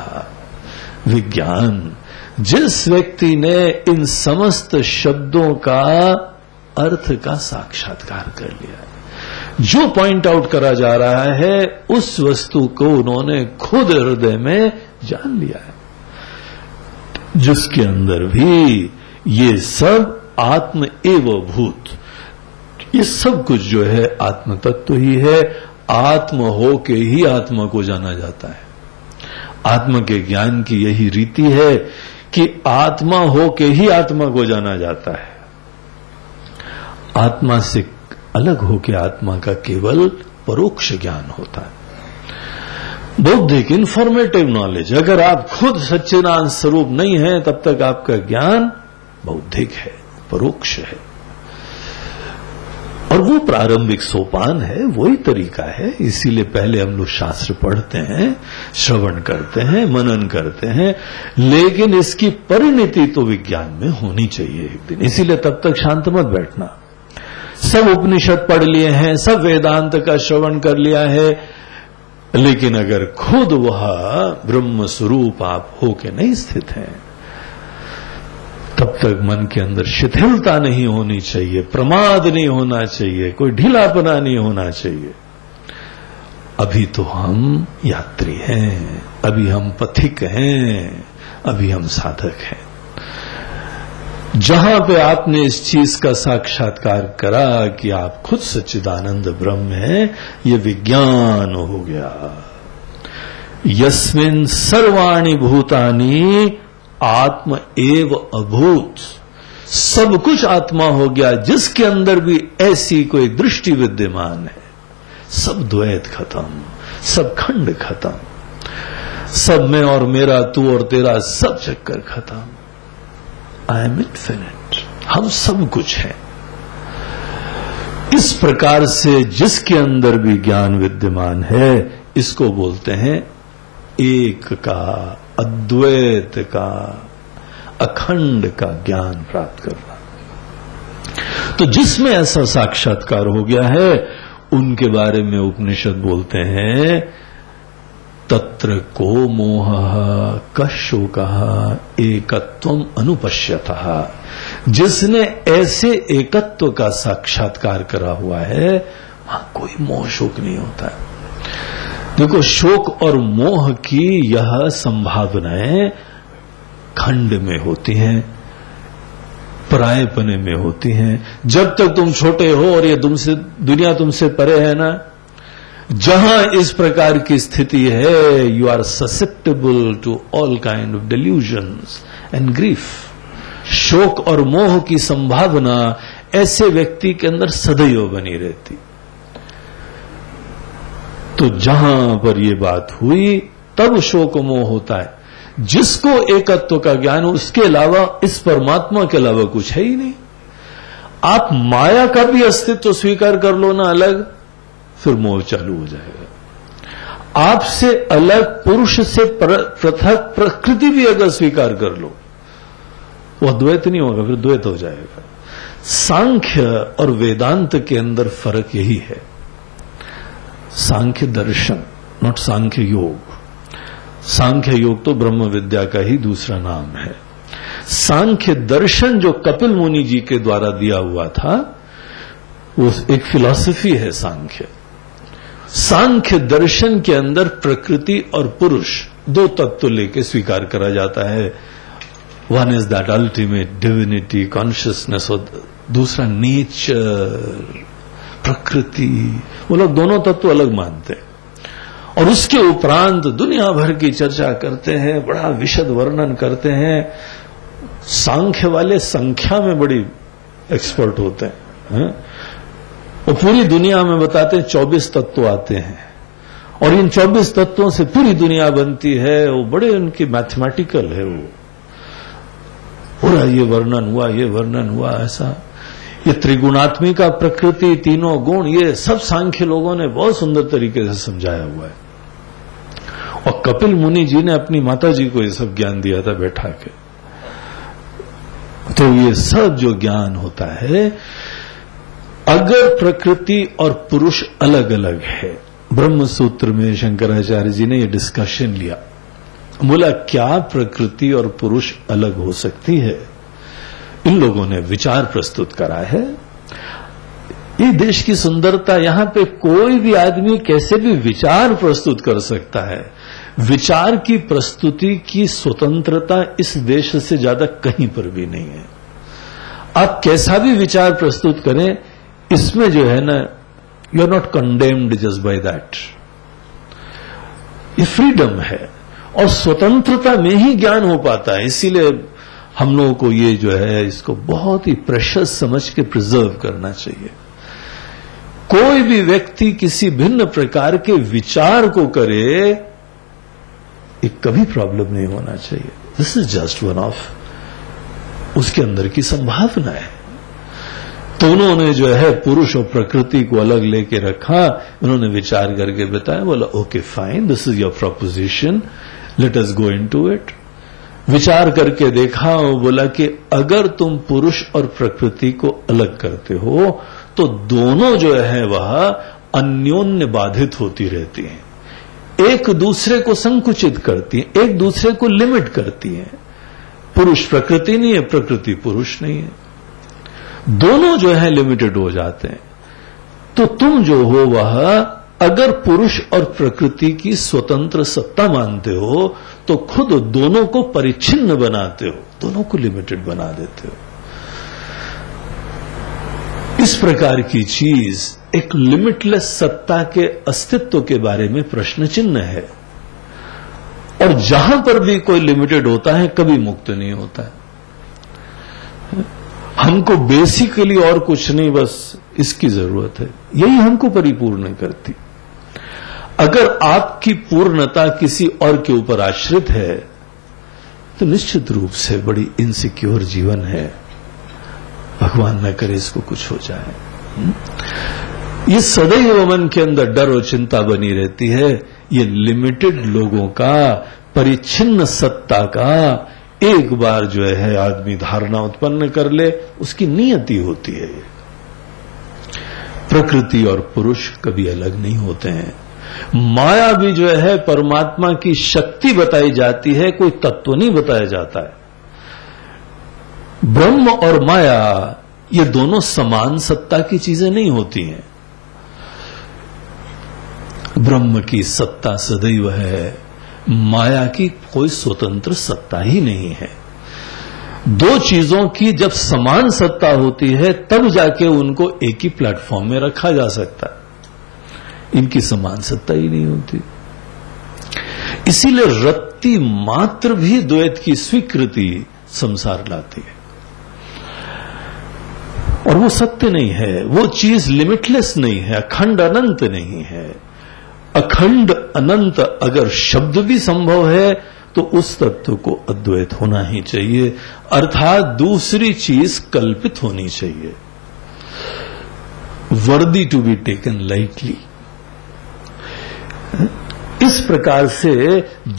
विज्ञान, जिस व्यक्ति ने इन समस्त शब्दों का अर्थ का साक्षात्कार कर लिया, जो पॉइंट आउट करा जा रहा है उस वस्तु को उन्होंने खुद हृदय में जान लिया है, जिसके अंदर भी ये सब आत्म एव भूत, ये सब कुछ जो है आत्म तत्व ही है। आत्म हो के ही आत्मा को जाना जाता है। आत्मा के ज्ञान की यही रीति है कि आत्मा हो के ही आत्मा को जाना जाता है। आत्मा से अलग होकर आत्मा का केवल परोक्ष ज्ञान होता है। बौद्धिक इंफॉर्मेटिव नॉलेज, अगर आप खुद सच्चिदानंद स्वरूप नहीं है तब तक आपका ज्ञान बौद्धिक है, परोक्ष है। और वो प्रारंभिक सोपान है, वही तरीका है। इसीलिए पहले हम लोग शास्त्र पढ़ते हैं, श्रवण करते हैं, मनन करते हैं, लेकिन इसकी परिणति तो विज्ञान में होनी चाहिए एक दिन। इसीलिए तब तक शांत मत बैठना। सब उपनिषद पढ़ लिए हैं, सब वेदांत का श्रवण कर लिया है, लेकिन अगर खुद वह ब्रह्म स्वरूप आप होके नहीं स्थित हैं, तब तक मन के अंदर शिथिलता नहीं होनी चाहिए, प्रमाद नहीं होना चाहिए, कोई ढीलापना नहीं होना चाहिए। अभी तो हम यात्री हैं, अभी हम पथिक हैं, अभी हम साधक हैं। जहां पे आपने इस चीज का साक्षात्कार करा कि आप खुद सच्चिदानंद ब्रह्म हैं, ये विज्ञान हो गया। यस्मिन् सर्वाणि भूतानि आत्म एव अभूत, सब कुछ आत्मा हो गया, जिसके अंदर भी ऐसी कोई दृष्टि विद्यमान है। सब द्वैत खत्म, सब खंड खत्म, सब मैं और मेरा, तू और तेरा, सब चक्कर खत्म। आई एम इन्फिनिट, हम सब कुछ हैं। इस प्रकार से जिसके अंदर भी ज्ञान विद्यमान है, इसको बोलते हैं एक का, अद्वैत का, अखंड का ज्ञान प्राप्त करना। तो जिसमें ऐसा साक्षात्कार हो गया है, उनके बारे में उपनिषद बोलते हैं तत्र को मोहः कः शोकः एकत्वम् अनुपश्यतः। जिसने ऐसे एकत्व का साक्षात्कार करा हुआ है, वहां कोई मोह शोक नहीं होता है। देखो, शोक और मोह की यह संभावनाएं खंड में होती हैं, परायेपने में होती हैं। जब तक तुम छोटे हो और ये दुनिया तुमसे परे है ना, जहां इस प्रकार की स्थिति है, you are susceptible to all kind of delusions and grief. शोक और मोह की संभावना ऐसे व्यक्ति के अंदर सदैव बनी रहती। तो जहां पर यह बात हुई तब शोक मोह होता है। जिसको एकत्व का ज्ञान हो, उसके अलावा, इस परमात्मा के अलावा कुछ है ही नहीं। आप माया का भी अस्तित्व स्वीकार कर लो ना अलग, फिर मोह चालू हो जाएगा। आपसे अलग पुरुष से पृथक प्रकृति भी अगर स्वीकार कर लो, वो अद्वैत नहीं होगा, फिर द्वैत हो जाएगा। सांख्य और वेदांत के अंदर फर्क यही है। सांख्य दर्शन, नॉट सांख्य योग। सांख्य योग तो ब्रह्म विद्या का ही दूसरा नाम है। सांख्य दर्शन जो कपिल मुनि जी के द्वारा दिया हुआ था, वो एक फिलॉसफी है सांख्य। सांख्य दर्शन के अंदर प्रकृति और पुरुष दो तत्व लेके स्वीकार करा जाता है। One is that ultimate divinity consciousness, और दूसरा नेचर, प्रकृति। वो लोग दोनों तत्व अलग मानते हैं और उसके उपरांत दुनिया भर की चर्चा करते हैं, बड़ा विशद वर्णन करते हैं। सांख्य वाले संख्या में बड़ी एक्सपर्ट होते हैं। वो पूरी दुनिया में बताते हैं 24 तत्व आते हैं और इन 24 तत्वों से पूरी दुनिया बनती है। वो बड़े उनकी मैथमेटिकल है। वो पूरा ये वर्णन हुआ, ये वर्णन हुआ, ऐसा ये त्रिगुणात्मिका प्रकृति, तीनों गुण, ये सब सांख्य लोगों ने बहुत सुंदर तरीके से समझाया हुआ है। और कपिल मुनि जी ने अपनी माता जी को ये सब ज्ञान दिया था बैठा के। तो ये सब जो ज्ञान होता है, अगर प्रकृति और पुरुष अलग अलग है, ब्रह्म सूत्र में शंकराचार्य जी ने ये डिस्कशन लिया। बोला क्या प्रकृति और पुरुष अलग हो सकती है? इन लोगों ने विचार प्रस्तुत करा है। ये देश की सुंदरता, यहां पे कोई भी आदमी कैसे भी विचार प्रस्तुत कर सकता है। विचार की प्रस्तुति की स्वतंत्रता इस देश से ज्यादा कहीं पर भी नहीं है। आप कैसा भी विचार प्रस्तुत करें, इसमें जो है ना, you are not condemned just by that. ये फ्रीडम है और स्वतंत्रता में ही ज्ञान हो पाता है। इसीलिए हम लोगों को ये जो है, इसको बहुत ही प्रेशियस समझ के प्रिजर्व करना चाहिए। कोई भी व्यक्ति किसी भिन्न प्रकार के विचार को करे, ये कभी प्रॉब्लम नहीं होना चाहिए। This is just one of उसके अंदर की संभावना है। तो उन्होंने जो है पुरुष और प्रकृति को अलग लेके रखा। उन्होंने विचार करके बताया, बोला okay fine, this is your proposition, let us go into it. विचार करके देखा, बोला कि अगर तुम पुरुष और प्रकृति को अलग करते हो तो दोनों जो है वह अन्योन्य बाधित होती रहती हैं, एक दूसरे को संकुचित करती हैं, एक दूसरे को लिमिट करती हैं। पुरुष प्रकृति नहीं है, प्रकृति पुरुष नहीं है, दोनों जो है लिमिटेड हो जाते हैं। तो तुम जो हो वह, अगर पुरुष और प्रकृति की स्वतंत्र सत्ता मानते हो तो खुद दोनों को परिच्छिन्न बनाते हो, दोनों को लिमिटेड बना देते हो। इस प्रकार की चीज, एक लिमिटलेस सत्ता के अस्तित्व के बारे में प्रश्न चिन्ह है। और जहां पर भी कोई लिमिटेड होता है, कभी मुक्त नहीं होता है। हमको बेसिकली और कुछ नहीं, बस इसकी जरूरत है, यही हमको परिपूर्ण करती। अगर आपकी पूर्णता किसी और के ऊपर आश्रित है तो निश्चित रूप से बड़ी इनसिक्योर जीवन है। भगवान न करे इसको कुछ हो जाए। ये सदैव मन के अंदर डर और चिंता बनी रहती है। ये लिमिटेड लोगों का, परिच्छिन्न सत्ता का एक बार जो है आदमी धारणा उत्पन्न कर ले, उसकी नियति होती है। प्रकृति और पुरुष कभी अलग नहीं होते हैं। माया भी जो है परमात्मा की शक्ति बताई जाती है, कोई तत्व नहीं बताया जाता है। ब्रह्म और माया ये दोनों समान सत्ता की चीजें नहीं होती हैं। ब्रह्म की सत्ता सदैव है, माया की कोई स्वतंत्र सत्ता ही नहीं है। दो चीजों की जब समान सत्ता होती है तब जाके उनको एक ही प्लेटफॉर्म में रखा जा सकता है। इनकी समान सत्ता ही नहीं होती। इसीलिए रत्ती मात्र भी द्वैत की स्वीकृति संसार लाती है। और वो सत्य नहीं है, वो चीज लिमिटलेस नहीं है, अखंड अनंत नहीं है। अखंड अनंत अगर शब्द भी संभव है तो उस तत्व को अद्वैत होना ही चाहिए, अर्थात दूसरी चीज कल्पित होनी चाहिए, worthy to be taken lightly. इस प्रकार से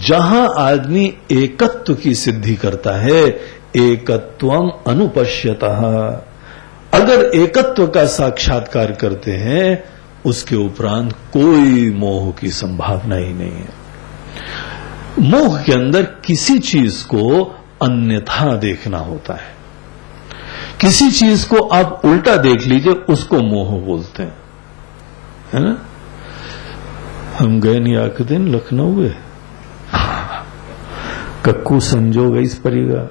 जहां आदमी एकत्व की सिद्धि करता है, एकत्वम अनुपश्यतः, अगर एकत्व का साक्षात्कार करते हैं उसके उपरांत कोई मोह की संभावना ही नहीं है। मोह के अंदर किसी चीज को अन्यथा देखना होता है, किसी चीज को आप उल्टा देख लीजिए, उसको मोह बोलते हैं, है ना। हम गए नहीं आके दिन लखनऊ में, कक्कू संजोग इस परिगा,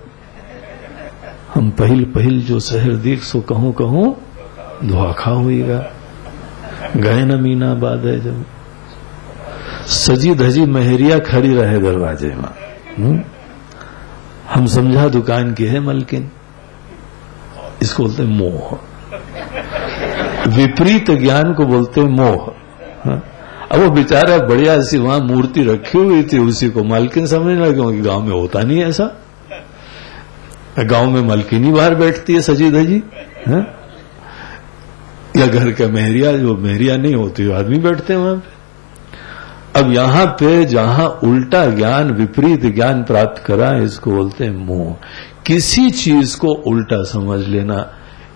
हम पहिल जो शहर देख सो कहूं धोखा हुईगा। गए न मीनाबाद है जब सजी धजी महरिया खड़ी रहे दरवाजे में, हम समझा दुकान की है मलकिन, इसको बोलते मोह, विपरीत ज्ञान को बोलते मोह। अब वो बेचारा बढ़िया सी वहां मूर्ति रखी हुई थी, उसी को मालकिन समझने लगे, क्योंकि गांव में होता नहीं ऐसा, गांव में मालकिन ही बाहर बैठती है सजी धजी, या घर का महरिया, जो महरिया नहीं होती आदमी बैठते हैं वहां पे। अब यहां पे जहां उल्टा ज्ञान, विपरीत ज्ञान प्राप्त करा, इसको बोलते हैं मोह। किसी चीज को उल्टा समझ लेना,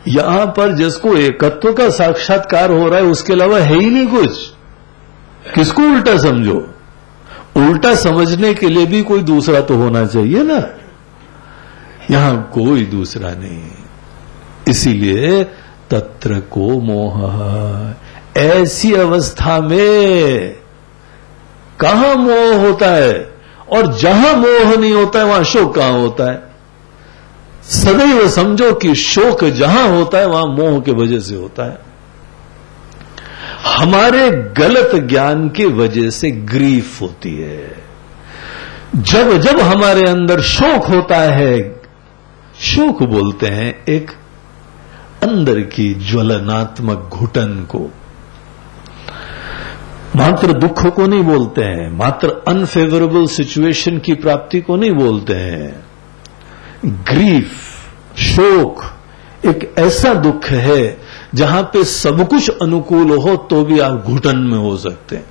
यहां पर जिसको एकत्व का साक्षात्कार हो रहा है उसके अलावा है ही नहीं कुछ, किसको उल्टा समझो? उल्टा समझने के लिए भी कोई दूसरा तो होना चाहिए ना, यहां कोई दूसरा नहीं। इसीलिए तत्र को मोह, ऐसी अवस्था में कहां मोह होता है, और जहां मोह नहीं होता है वहां शोक कहां होता है। सदैव समझो कि शोक जहां होता है वहां मोह के वजह से होता है। हमारे गलत ज्ञान की वजह से ग्रीफ होती है। जब जब हमारे अंदर शोक होता है, शोक बोलते हैं एक अंदर की ज्वलनात्मक घुटन को, मात्र दुख को नहीं बोलते हैं, मात्र अनफेवरेबल सिचुएशन की प्राप्ति को नहीं बोलते हैं। ग्रीफ, शोक एक ऐसा दुख है जहां पे सब कुछ अनुकूल हो तो भी आप घुटन में हो सकते हैं।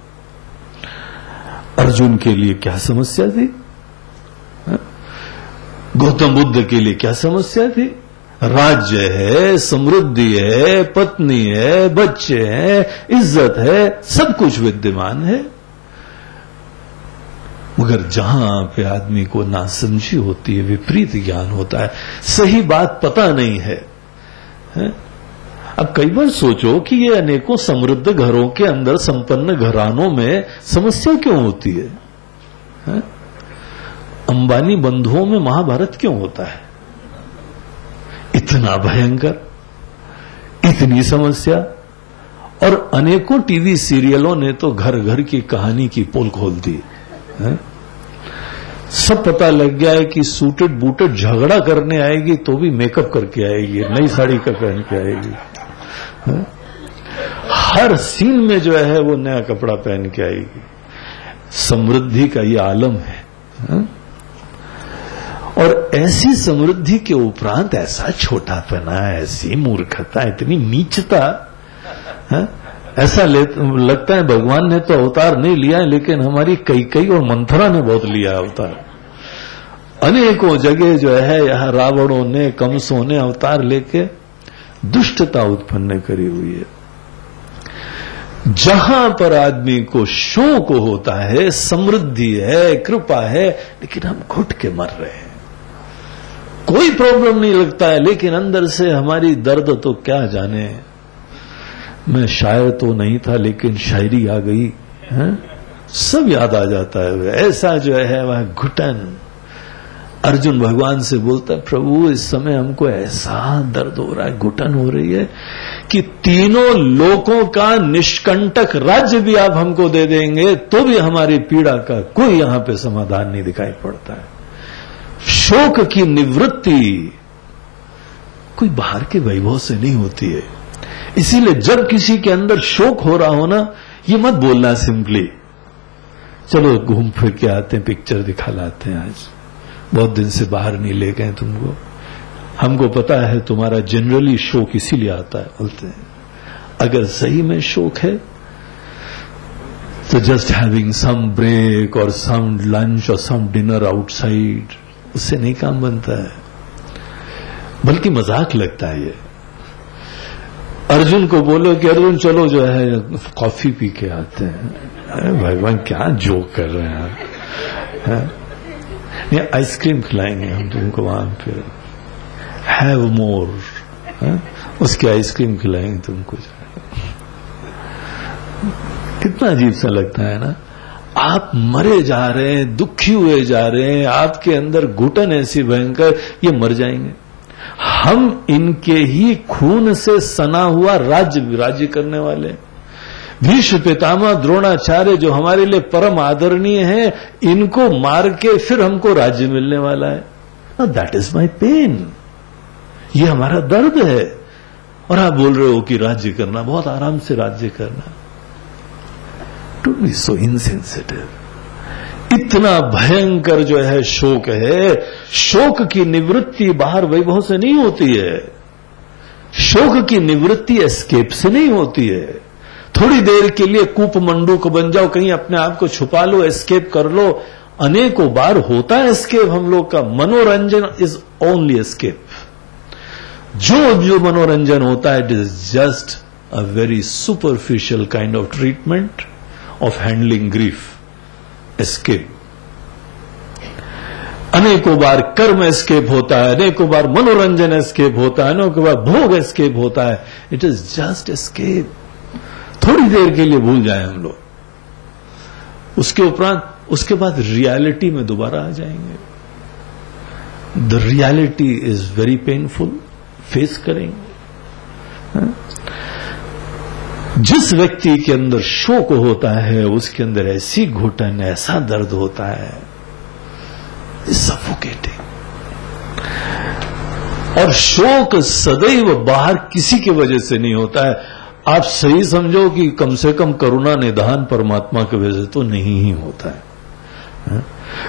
अर्जुन के लिए क्या समस्या थी, गौतम बुद्ध के लिए क्या समस्या थी? राज्य है, समृद्धि है, पत्नी है, बच्चे हैं, इज्जत है, सब कुछ विद्यमान है, मगर जहां पे आदमी को नासमझी होती है, विपरीत ज्ञान होता है, सही बात पता नहीं है। अब कई बार सोचो कि ये अनेकों समृद्ध घरों के अंदर, संपन्न घरानों में समस्या क्यों होती है? अंबानी बंधुओं में महाभारत क्यों होता है? इतना भयंकर, इतनी समस्या, और अनेकों टीवी सीरियलों ने तो घर घर की कहानी की पोल खोल दी है? सब पता लग गया है कि सूटेड बूटेड झगड़ा करने आएगी तो भी मेकअप करके आएगी, नई साड़ी का पहन के आएगी है? हर सीन में जो है वो नया कपड़ा पहन के आएगी। समृद्धि का ये आलम है? और ऐसी समृद्धि के उपरांत ऐसा छोटापना, ऐसी मूर्खता, इतनी नीचता है? ऐसा लगता है भगवान ने तो अवतार नहीं लिया है, लेकिन हमारी कई और मंथरा ने बहुत लिया अवतार। अनेकों जगह जो है यहां रावणों ने, कंसों ने अवतार लेके दुष्टता उत्पन्न करी हुई है। जहां पर आदमी को शोक होता है, समृद्धि है, कृपा है, लेकिन हम घुट के मर रहे हैं, कोई प्रॉब्लम नहीं लगता है, लेकिन अंदर से हमारी दर्द तो क्या जाने। मैं शायर तो नहीं था लेकिन शायरी आ गई है? सब याद आ जाता है। ऐसा जो है वह घुटन। अर्जुन भगवान से बोलता है, प्रभु इस समय हमको ऐसा दर्द हो रहा है, घुटन हो रही है कि तीनों लोकों का निष्कंटक राज्य भी आप हमको दे देंगे तो भी हमारी पीड़ा का कोई यहां पे समाधान नहीं दिखाई पड़ता है। शोक की निवृत्ति कोई बाहर के वैभव से नहीं होती है। इसीलिए जब किसी के अंदर शोक हो रहा हो ना, ये मत बोलना सिंपली चलो घूम फिर के आते हैं, पिक्चर दिखा लाते हैं, आज बहुत दिन से बाहर नहीं ले गए तुमको, हमको पता है तुम्हारा जनरली शोक इसीलिए आता है, बोलते हैं। अगर सही में शोक है तो जस्ट हैविंग सम ब्रेक और सम लंच और सम डिनर आउटसाइड, उससे नहीं काम बनता है, बल्कि मजाक लगता है। ये अर्जुन को बोलो कि अर्जुन चलो जो है कॉफी पी के आते हैं, अरे भगवान क्या जोक कर रहे हैं आप, ये आइसक्रीम खिलाएंगे हम तुमको वहां पे, हैव मोर, उसकी आइसक्रीम खिलाएंगे तुमको। कितना अजीब सा लगता है ना, आप मरे जा रहे हैं, दुखी हुए जा रहे हैं, आपके अंदर घुटन ऐसी भयंकर, ये मर जाएंगे। हम इनके ही खून से सना हुआ राज्य करने वाले, भीष्म पितामह द्रोणाचार्य जो हमारे लिए परम आदरणीय हैं, इनको मार के फिर हमको राज्य मिलने वाला है। दैट इज माई पेन, ये हमारा दर्द है। और आप बोल रहे हो कि राज्य करना, बहुत आराम से राज्य करना। Don't be so insensitive. इतना भयंकर जो है शोक है, शोक की निवृत्ति बाहर वैभव से नहीं होती है, शोक की निवृत्ति एस्केप से नहीं होती है। थोड़ी देर के लिए कूप मंडूक बन जाओ, कहीं अपने आप को छुपा लो, एस्केप कर लो, अनेकों बार होता है एस्केप हम लोग का। मनोरंजन इज ओनली एस्केप। जो मनोरंजन होता है, it is just a very superficial kind of treatment of handling grief, escape. अनेकों बार कर्म एस्केप होता है, अनेकों बार मनोरंजन एस्केप होता है, अनेकों बार भोग एस्केप होता है। It is just escape. थोड़ी देर के लिए भूल जाए हम लोग, उसके उपरांत उसके बाद रियलिटी में दोबारा आ जाएंगे। The reality is very painful, face करेंगे। जिस व्यक्ति के अंदर शोक होता है, उसके अंदर ऐसी घुटन, ऐसा दर्द होता है, सफोकेटिंग। और शोक सदैव बाहर किसी की वजह से नहीं होता है। आप सही समझो कि कम से कम करुणा निधान परमात्मा की वजह से तो नहीं ही होता है।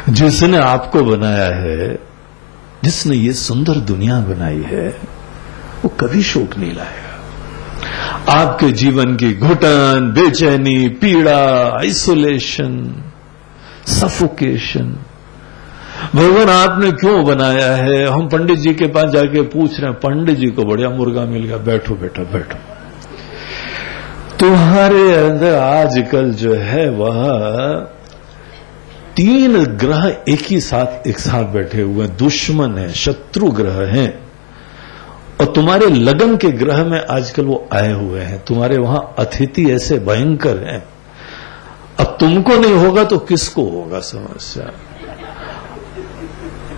जिसने आपको बनाया है, जिसने ये सुंदर दुनिया बनाई है, वो कभी शोक नहीं लाएगा। आपके जीवन की घुटन, बेचैनी, पीड़ा, आइसोलेशन, सफोकेशन, भगवान आपने क्यों बनाया है? हम पंडित जी के पास जाके पूछ रहे हैं, पंडित जी को बढ़िया मुर्गा मिल गया, बैठो बेटा बैठो। तुम्हारे अंदर आजकल जो है वह 3 ग्रह एक साथ बैठे हुए हैं, दुश्मन है, शत्रु ग्रह हैं, और तुम्हारे लगन के ग्रह में आजकल वो आए हुए हैं। तुम्हारे वहां अतिथि ऐसे भयंकर हैं। अब तुमको नहीं होगा तो किसको होगा समस्या।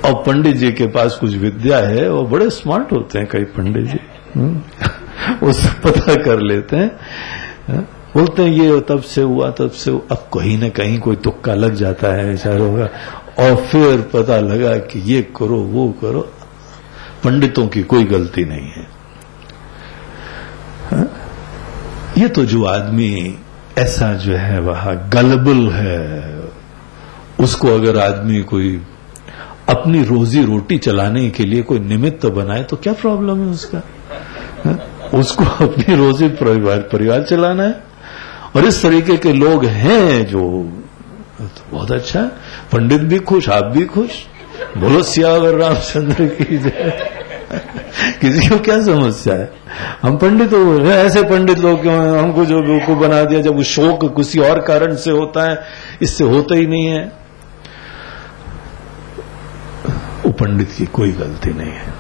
और पंडित जी के पास कुछ विद्या है, वो बड़े स्मार्ट होते हैं कई पंडित जी, वो सब पता कर लेते हैं, बोलते हैं ये तब से हुआ तब से हुआ। अब कहीं न कहीं कोई तुक्का लग जाता है बेचारों का, और फिर पता लगा कि ये करो वो करो। पंडितों की कोई गलती नहीं है। ये तो जो आदमी ऐसा जो है वह गलबल है, उसको अगर आदमी कोई अपनी रोजी रोटी चलाने के लिए कोई निमित्त बनाए तो क्या प्रॉब्लम है उसका? उसको अपनी रोजी परिवार चलाना है। और इस तरीके के लोग हैं जो तो बहुत अच्छा है। पंडित भी खुश, आप भी खुश, बोलो सियावर रामचंद्र की जय। किसी को क्या समस्या है? हम पंडित हो, ऐसे पंडित लोग क्यों हैं? हमको जो बेवकूफ बना दिया। जब वो शोक किसी और कारण से होता है, इससे होता ही नहीं है। वो पंडित की कोई गलती नहीं है,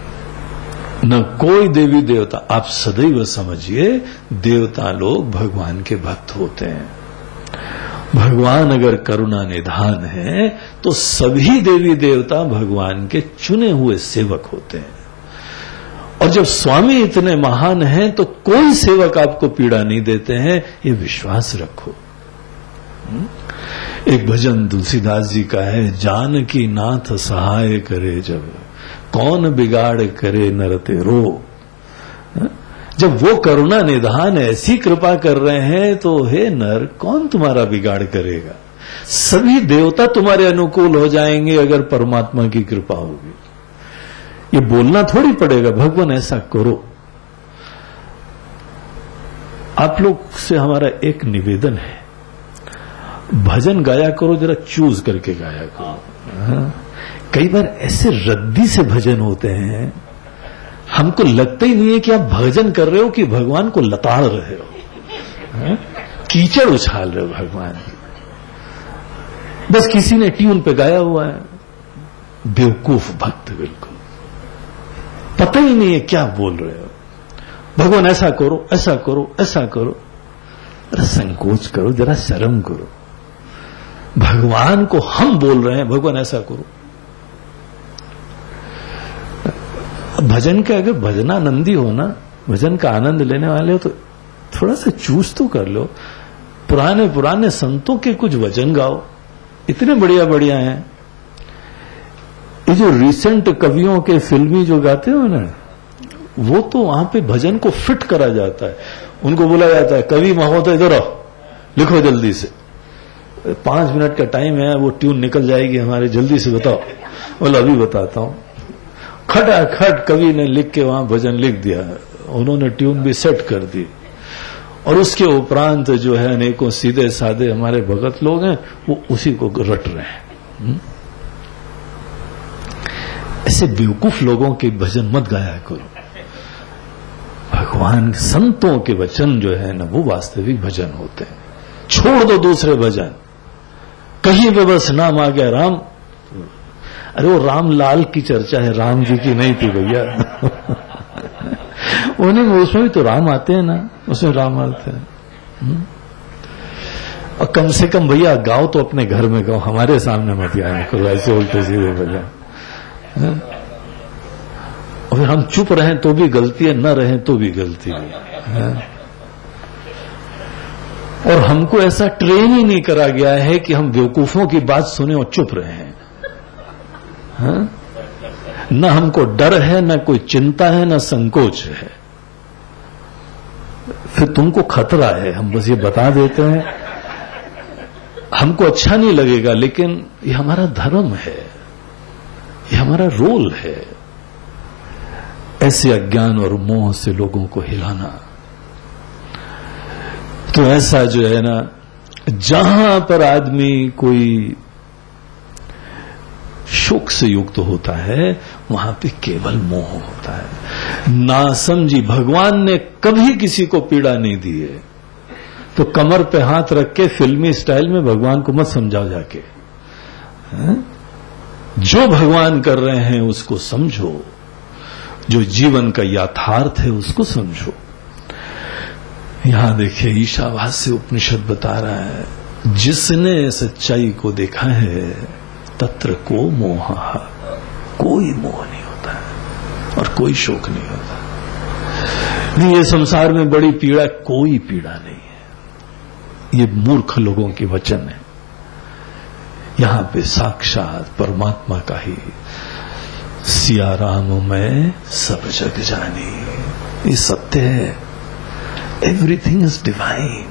न कोई देवी देवता। आप सदैव समझिए, देवता लोग भगवान के भक्त होते हैं। भगवान अगर करुणा निधान है तो सभी देवी देवता भगवान के चुने हुए सेवक होते हैं। और जब स्वामी इतने महान हैं तो कोई सेवक आपको पीड़ा नहीं देते हैं, ये विश्वास रखो। एक भजन तुलसीदास जी का है, जानकी नाथ सहाय करे जब, कौन बिगाड़ करे नर तेरो। जब वो करुणा निधान ऐसी कृपा कर रहे हैं तो हे नर, कौन तुम्हारा बिगाड़ करेगा? सभी देवता तुम्हारे अनुकूल हो जाएंगे अगर परमात्मा की कृपा होगी। ये बोलना थोड़ी पड़ेगा, भगवान ऐसा करो। आप लोग से हमारा एक निवेदन है, भजन गाया करो, जरा चूज करके गाया करो। कई बार ऐसे रद्दी से भजन होते हैं, हमको लगता ही नहीं है कि आप भजन कर रहे हो कि भगवान को लताड़ रहे हो, कीचड़ उछाल रहे हो भगवान की। बस किसी ने ट्यून पे गाया हुआ है, बेवकूफ भक्त, बिल्कुल पता ही नहीं है क्या बोल रहे हो। भगवान ऐसा करो, ऐसा करो, ऐसा करो। जरा संकोच करो, जरा शर्म करो। भगवान को हम बोल रहे हैं, भगवान ऐसा करो। भजन के अगर भजनानंदी हो ना, भजन का आनंद लेने वाले हो, तो थोड़ा सा चूज तो कर लो। पुराने पुराने संतों के कुछ वचन गाओ, इतने बढ़िया बढ़िया हैं। ये जो रिसेंट कवियों के फिल्मी जो गाते हो ना, वो तो वहां पे भजन को फिट करा जाता है। उनको बोला जाता है, कवि महोदय इधर आओ, लिखो जल्दी से, 5 मिनट का टाइम है, वो ट्यून निकल जाएगी हमारे, जल्दी से बताओ। बोला अभी बताता हूं। खटाखट कवि ने लिख के वहां भजन लिख दिया, उन्होंने ट्यून भी सेट कर दी। और उसके उपरांत जो है अनेकों सीधे साधे हमारे भगत लोग हैं, वो उसी को रट रहे हैं। ऐसे बेवकूफ लोगों के भजन मत गाया करो। भगवान संतों के वचन जो है ना, वो वास्तविक भजन होते हैं। छोड़ दो दूसरे भजन, कहीं पे बस नाम आ गया राम। अरे वो रामलाल की चर्चा है, राम जी की नहीं थी भैया। उन्हीं उसमें भी तो राम आते हैं ना, उसमें राम आते हैं। और कम से कम भैया गाओ तो अपने घर में गाओ, हमारे सामने मत गाया करो ऐसे उल्टे सीधे भजन। और हम चुप रहें तो भी गलती है, न रहें तो भी गलती है। और हमको ऐसा ट्रेन ही नहीं करा गया है कि हम बेवकूफों की बात सुने और चुप रहें। न हमको डर है, न कोई चिंता है, न संकोच है। फिर तुमको खतरा है, हम बस ये बता देते हैं। हमको अच्छा नहीं लगेगा, लेकिन ये हमारा धर्म है, ये हमारा रोल है, ऐसे अज्ञान और मोह से लोगों को हिलाना। तो ऐसा जो है ना, जहां पर आदमी कोई शोक से युक्त होता है, वहां पे केवल मोह होता है। नासमझी, भगवान ने कभी किसी को पीड़ा नहीं दी है, तो कमर पे हाथ रख के फिल्मी स्टाइल में भगवान को मत समझाओ जाके। जो भगवान कर रहे हैं उसको समझो, जो जीवन का यथार्थ है उसको समझो। यहां देखिए, ईशावास्य उपनिषद बता रहा है, जिसने सच्चाई को देखा है तत्र को मोह, कोई मोह नहीं होता है और कोई शोक नहीं होता। नहीं, ये संसार में बड़ी पीड़ा, कोई पीड़ा नहीं है। ये मूर्ख लोगों के वचन है। यहां पे साक्षात परमात्मा का ही सिया राम में सब जग जानी, ये सत्य है। Everything is divine.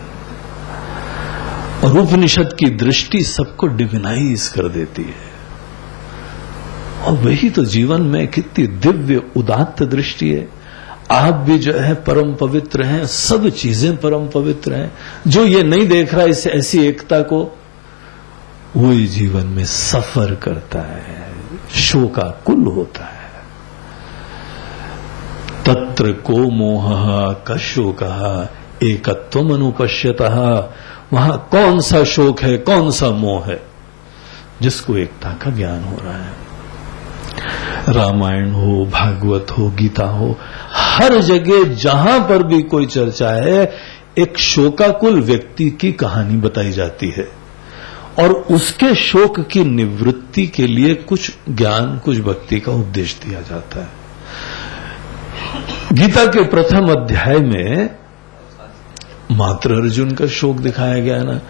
और उपनिषद की दृष्टि सबको डिविनाइज कर देती है। और वही तो जीवन में कितनी दिव्य उदात्त दृष्टि है। आप भी जो है परम पवित्र हैं, सब चीजें परम पवित्र हैं। जो ये नहीं देख रहा इस ऐसी एकता को, वही जीवन में सफर करता है, शोकाकुल होता है। तत्र को मोह का शोक एकत्वम अनुपश्यतः, वहां कौन सा शोक है, कौन सा मोह है, जिसको एकता का ज्ञान हो रहा है। रामायण हो, भागवत हो, गीता हो, हर जगह जहां पर भी कोई चर्चा है, एक शोकाकुल व्यक्ति की कहानी बताई जाती है और उसके शोक की निवृत्ति के लिए कुछ ज्ञान, कुछ भक्ति का उपदेश दिया जाता है। गीता के प्रथम अध्याय में मात्र अर्जुन का शोक दिखाया गया ना,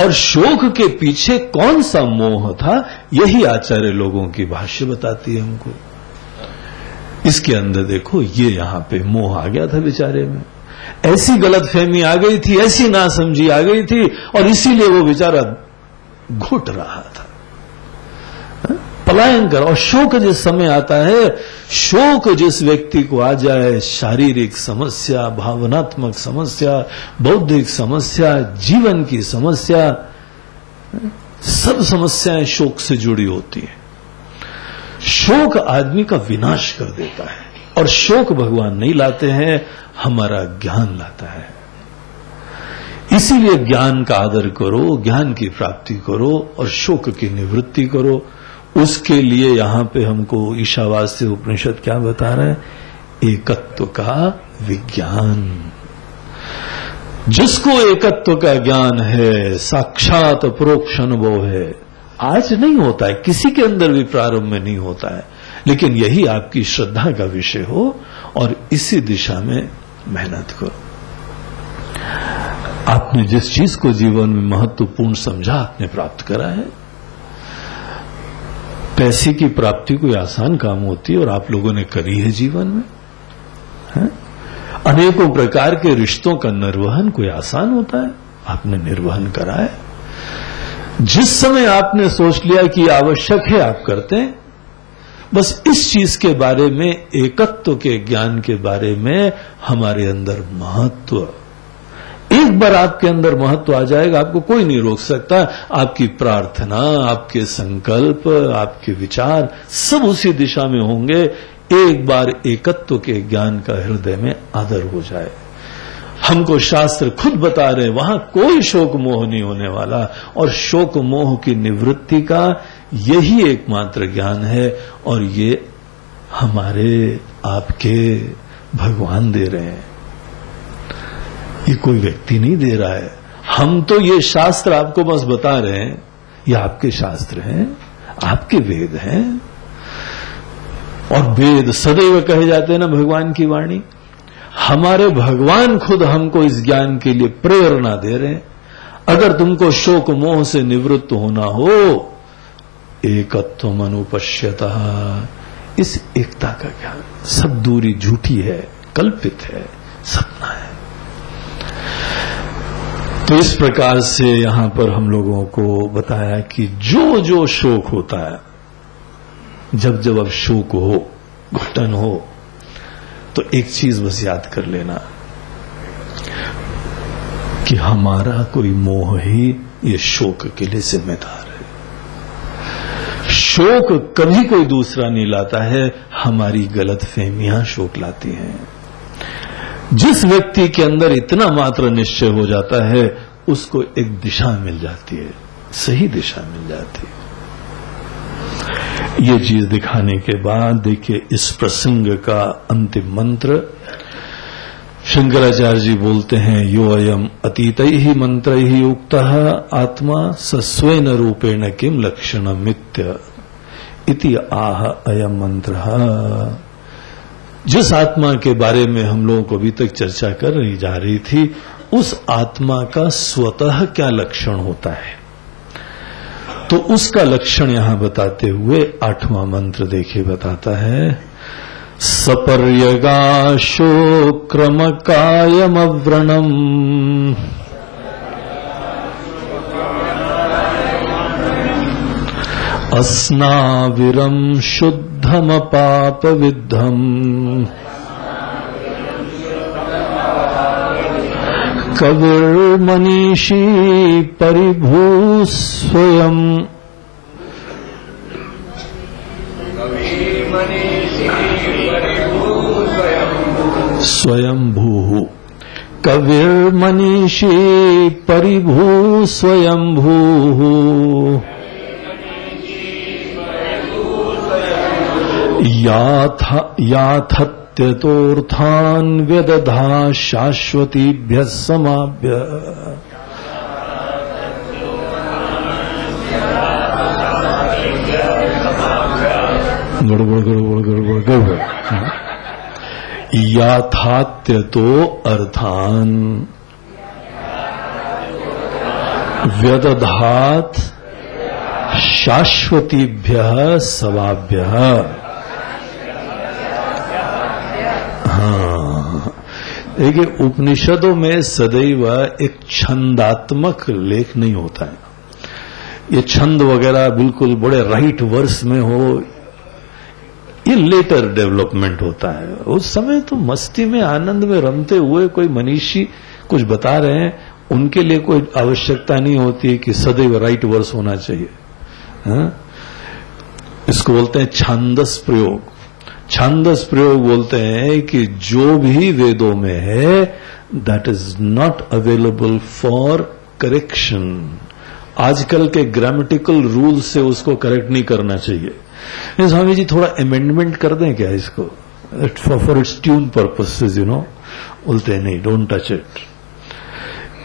और शोक के पीछे कौन सा मोह था, यही आचार्य लोगों की भाष्य बताती है हमको। इसके अंदर देखो ये यहां पे मोह आ गया था बेचारे में, ऐसी गलतफहमी आ गई थी, ऐसी नासमझी आ गई थी, और इसीलिए वो बेचारा घुट रहा था, पलायन कर। और शोक जिस समय आता है, शोक जिस व्यक्ति को आ जाए, शारीरिक समस्या, भावनात्मक समस्या, बौद्धिक समस्या, जीवन की समस्या, सब समस्याएं शोक से जुड़ी होती है। शोक आदमी का विनाश कर देता है, और शोक भगवान नहीं लाते हैं, हमारा ज्ञान लाता है। इसीलिए ज्ञान का आदर करो, ज्ञान की प्राप्ति करो और शोक की निवृत्ति करो। उसके लिए यहां पे हमको ईशावास्य उपनिषद क्या बता रहा है? एकत्व का विज्ञान। जिसको एकत्व का ज्ञान है, साक्षात परोक्ष अनुभव है, आज नहीं होता है, किसी के अंदर भी प्रारंभ में नहीं होता है, लेकिन यही आपकी श्रद्धा का विषय हो और इसी दिशा में मेहनत करो। आपने जिस चीज को जीवन में महत्वपूर्ण समझा, आपने प्राप्त करा है। पैसे की प्राप्ति कोई आसान काम होती है, और आप लोगों ने करी है जीवन में, है? अनेकों प्रकार के रिश्तों का निर्वहन कोई आसान होता है, आपने निर्वहन करा है। जिस समय आपने सोच लिया कि आवश्यक है, आप करते हैं। बस इस चीज के बारे में, एकत्व के ज्ञान के बारे में हमारे अंदर महत्व, एक बार आपके अंदर महत्व आ जाएगा, आपको कोई नहीं रोक सकता। आपकी प्रार्थना, आपके संकल्प, आपके विचार सब उसी दिशा में होंगे। एक बार एकत्व के ज्ञान का हृदय में आदर हो जाए। हमको शास्त्र खुद बता रहे, वहां कोई शोक मोह नहीं होने वाला, और शोक मोह की निवृत्ति का यही एकमात्र ज्ञान है, और ये हमारे आपके भगवान दे रहे हैं, ये कोई व्यक्ति नहीं दे रहा है। हम तो ये शास्त्र आपको बस बता रहे हैं, ये आपके शास्त्र हैं, आपके वेद हैं, और वेद सदैव कहे जाते हैं ना भगवान की वाणी। हमारे भगवान खुद हमको इस ज्ञान के लिए प्रेरणा दे रहे हैं। अगर तुमको शोक मोह से निवृत्त होना हो, एकत्वम अनुपश्यतः, इस एकता का ज्ञान। सब दूरी झूठी है, कल्पित है, सपना है। तो इस प्रकार से यहां पर हम लोगों को बताया कि जो जो शोक होता है, जब जब अब शोक हो, घुटन हो, तो एक चीज बस याद कर लेना कि हमारा कोई मोह ही ये शोक के लिए जिम्मेदार है। शोक कभी कोई दूसरा नहीं लाता है, हमारी गलतफहमियां शोक लाती हैं। जिस व्यक्ति के अंदर इतना मात्र निश्चय हो जाता है, उसको एक दिशा मिल जाती है, सही दिशा मिल जाती है। ये चीज दिखाने के बाद देखिए इस प्रसंग का अंतिम मंत्र शंकराचार्य जी बोलते हैं, यो अयम अतीतैहि मंत्रैहि उक्तः आत्मा सस्वेन रूपेण किम लक्षणमित्य इति आह अयम मंत्रः। जिस आत्मा के बारे में हम लोगों को अभी तक चर्चा कर रही जा रही थी, उस आत्मा का स्वतः क्या लक्षण होता है, तो उसका लक्षण यहां बताते हुए 8वां मंत्र देखिए बताता है, सपर्यगाशो क्रमकायमव्रणम् अस्नाविरं शुद्धमपापविद्धम् कविर्मनीषी परिभूस्वयं स्वयंभूः कविर्मनीषी परिभूस्वयंभूः याथत्यतोर्थान् व्यदधा शाश्वतीभ्यः समाभ्यः। गड़बड़ याथात्यतो अर्थान् व्यदधात् शाश्वतीभ्यः समाभ्यः। हाँ, देखिए उपनिषदों में सदैव एक छंदात्मक लेख नहीं होता है। ये छंद वगैरह बिल्कुल बड़े राइट वर्स में हो, ये लेटर डेवलपमेंट होता है। उस समय तो मस्ती में आनंद में रमते हुए कोई मनीषी कुछ बता रहे हैं, उनके लिए कोई आवश्यकता नहीं होती कि सदैव राइट वर्स होना चाहिए। हाँ? इसको बोलते हैं छांदस प्रयोग। छांदस प्रयोग बोलते हैं कि जो भी वेदों में है that is not available for correction. आजकल के ग्रामेटिकल रूल से उसको करेक्ट नहीं करना चाहिए। स्वामी जी थोड़ा अमेंडमेंट कर दें क्या इसको, फॉर इट्स ट्यून पर्पसेस, बोलते हैं नहीं, डोंट टच इट,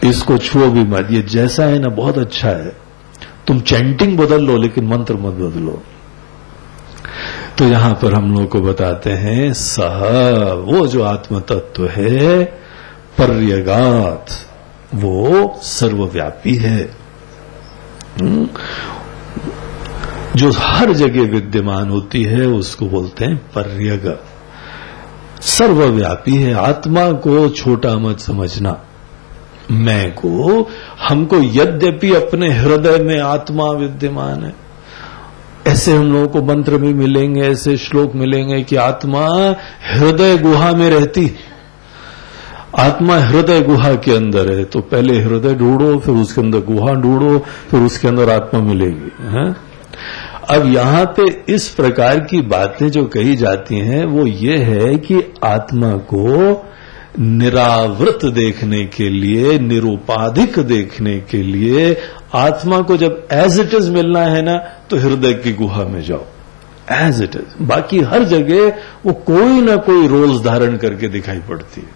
इसको छुओ भी मत, ये जैसा है ना बहुत अच्छा है, तुम चैंटिंग बदल लो लेकिन मंत्र मत बदलो। तो यहां पर हम लोग को बताते हैं सह, वो जो आत्म तत्व है, पर्यगात, वो सर्वव्यापी है, जो हर जगह विद्यमान होती है, उसको बोलते हैं पर्यग। सर्वव्यापी है। आत्मा को छोटा मत समझना। मैं को, हमको यद्यपि अपने हृदय में आत्मा विद्यमान है, ऐसे हम लोगों को मंत्र भी मिलेंगे, ऐसे श्लोक मिलेंगे कि आत्मा हृदय गुहा में रहती। आत्मा हृदय गुहा के अंदर है, तो पहले हृदय ढूंढो, फिर उसके अंदर गुहा ढूंढो, फिर उसके अंदर आत्मा मिलेगी। है? अब यहां पे इस प्रकार की बातें जो कही जाती हैं वो ये है कि आत्मा को निरावृत देखने के लिए, निरुपाधिक देखने के लिए, आत्मा को जब एज इट इज मिलना है ना, तो हृदय की गुहा में जाओ, एज इट इज। बाकी हर जगह वो कोई ना कोई रोल्स धारण करके दिखाई पड़ती है।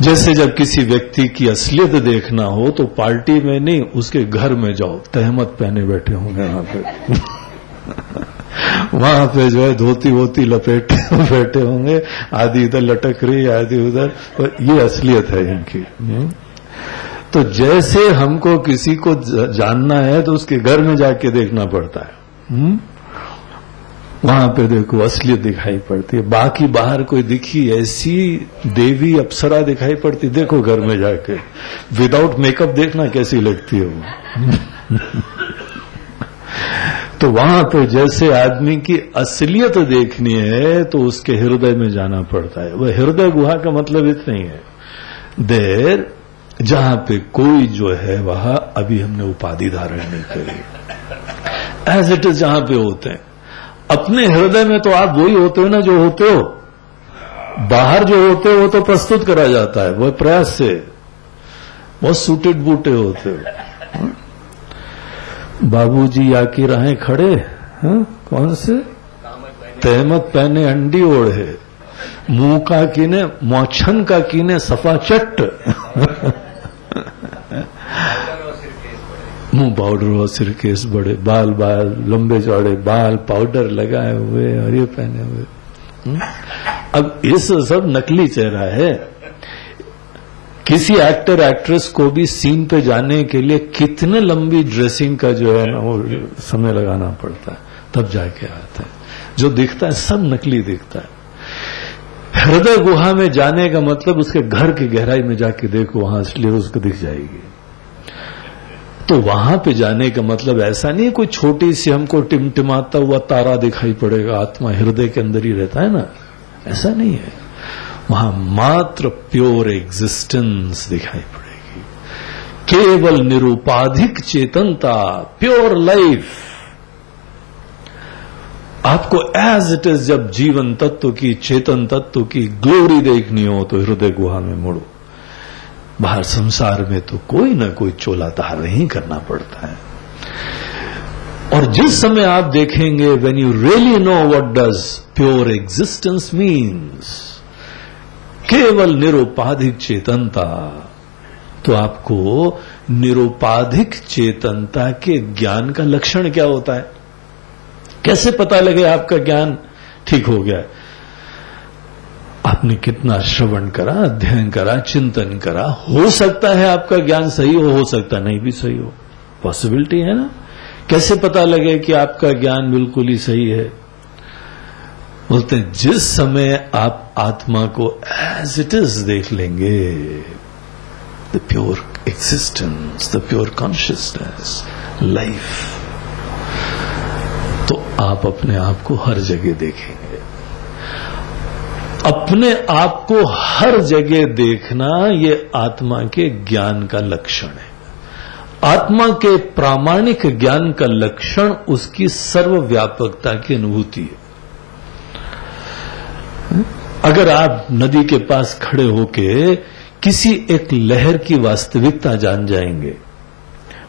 जैसे जब किसी व्यक्ति की असलियत देखना हो तो पार्टी में नहीं, उसके घर में जाओ, तहमत पहने बैठे होंगे वहां पे वहां पे जो है धोती वोती लपेटे बैठे होंगे, आधी इधर लटक रही, आधी उधर, तो ये असलियत है इनकी। तो जैसे हमको किसी को जानना है तो उसके घर में जाके देखना पड़ता है। वहां पे देखो असलियत दिखाई पड़ती है। बाकी बाहर कोई दिखी ऐसी देवी अप्सरा दिखाई पड़ती, देखो घर में जाके विदाउट मेकअप देखना कैसी लगती है वो तो वहां पे जैसे आदमी की असलियत देखनी है तो उसके हृदय में जाना पड़ता है। वह हृदय गुहा का मतलब इतना ही है, देर जहां पे कोई जो है वहां अभी हमने उपाधि धारण नहीं करी, एज इट इज जहां पे होते हैं। अपने हृदय में तो आप वही होते हो ना जो होते हो, बाहर जो होते हो वो तो प्रस्तुत करा जाता है, वह प्रयास से बहुत सूटेड बूटे होते हो। बाबूजी आकी राहें खड़े, कौन से तहमत पहने अंडी ओढ़े, मुंह का कीने मौछन का कीने सफा चट्ट मुंह पाउडर और सिर केस बड़े, बाल बाल लंबे चौड़े बाल, पाउडर लगाए हुए और ये पहने हुए। अब इस सब नकली चेहरा है। किसी एक्टर एक्ट्रेस को भी सीन पे जाने के लिए कितने लंबी ड्रेसिंग का जो है ना वो समय लगाना पड़ता है, तब जाके आता है। जो दिखता है सब नकली दिखता है। हृदय गुहा में जाने का मतलब उसके घर की गहराई में जाके देखो, वहां असलियत उसको दिख जाएगी। तो वहां पे जाने का मतलब ऐसा नहीं है कोई छोटी सी हमको टिमटिमाता हुआ तारा दिखाई पड़ेगा, आत्मा हृदय के अंदर ही रहता है ना, ऐसा नहीं है। वहां मात्र प्योर एग्जिस्टेंस दिखाई पड़ेगी, केवल निरुपाधिक चेतनता, प्योर लाइफ। आपको एज इट इज जब जीवन तत्व की, चेतन तत्व की ग्लोरी देखनी हो तो हृदय गुहा में मुड़ो। बाहर संसार में तो कोई ना कोई चोला धार ही करना पड़ता है। और जिस समय आप देखेंगे when you really know what does pure existence means, केवल निरुपाधिक चेतनता, तो आपको निरुपाधिक चेतनता के ज्ञान का लक्षण क्या होता है, कैसे पता लगे आपका ज्ञान ठीक हो गया। आपने कितना श्रवण करा, अध्ययन करा, चिंतन करा, हो सकता है आपका ज्ञान सही हो सकता नहीं भी सही हो, पॉसिबिलिटी है ना। कैसे पता लगे कि आपका ज्ञान बिल्कुल ही सही है। बोलते हैं जिस समय आप आत्मा को एज इट इज देख लेंगे, the pure existence, the pure consciousness, life, तो आप अपने आप को हर जगह देखेंगे। अपने आप को हर जगह देखना ये आत्मा के ज्ञान का लक्षण है। आत्मा के प्रामाणिक ज्ञान का लक्षण उसकी सर्वव्यापकता की अनुभूति है। अगर आप नदी के पास खड़े होके किसी एक लहर की वास्तविकता जान जाएंगे,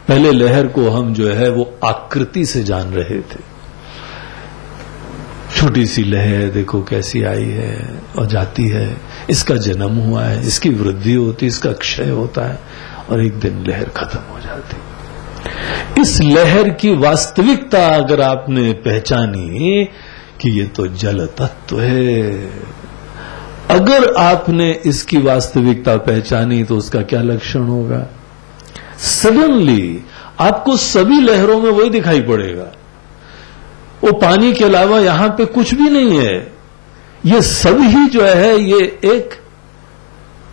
पहले लहर को हम जो है वो आकृति से जान रहे थे, छोटी सी लहर देखो कैसी आई है और जाती है, इसका जन्म हुआ है, इसकी वृद्धि होती, इसका क्षय होता है और एक दिन लहर खत्म हो जाती। इस लहर की वास्तविकता अगर आपने पहचानी कि ये तो जल तत्व है, अगर आपने इसकी वास्तविकता पहचानी तो उसका क्या लक्षण होगा? सडनली आपको सभी लहरों में वही दिखाई पड़ेगा, वो पानी के अलावा यहां पे कुछ भी नहीं है। ये सब ही जो है ये एक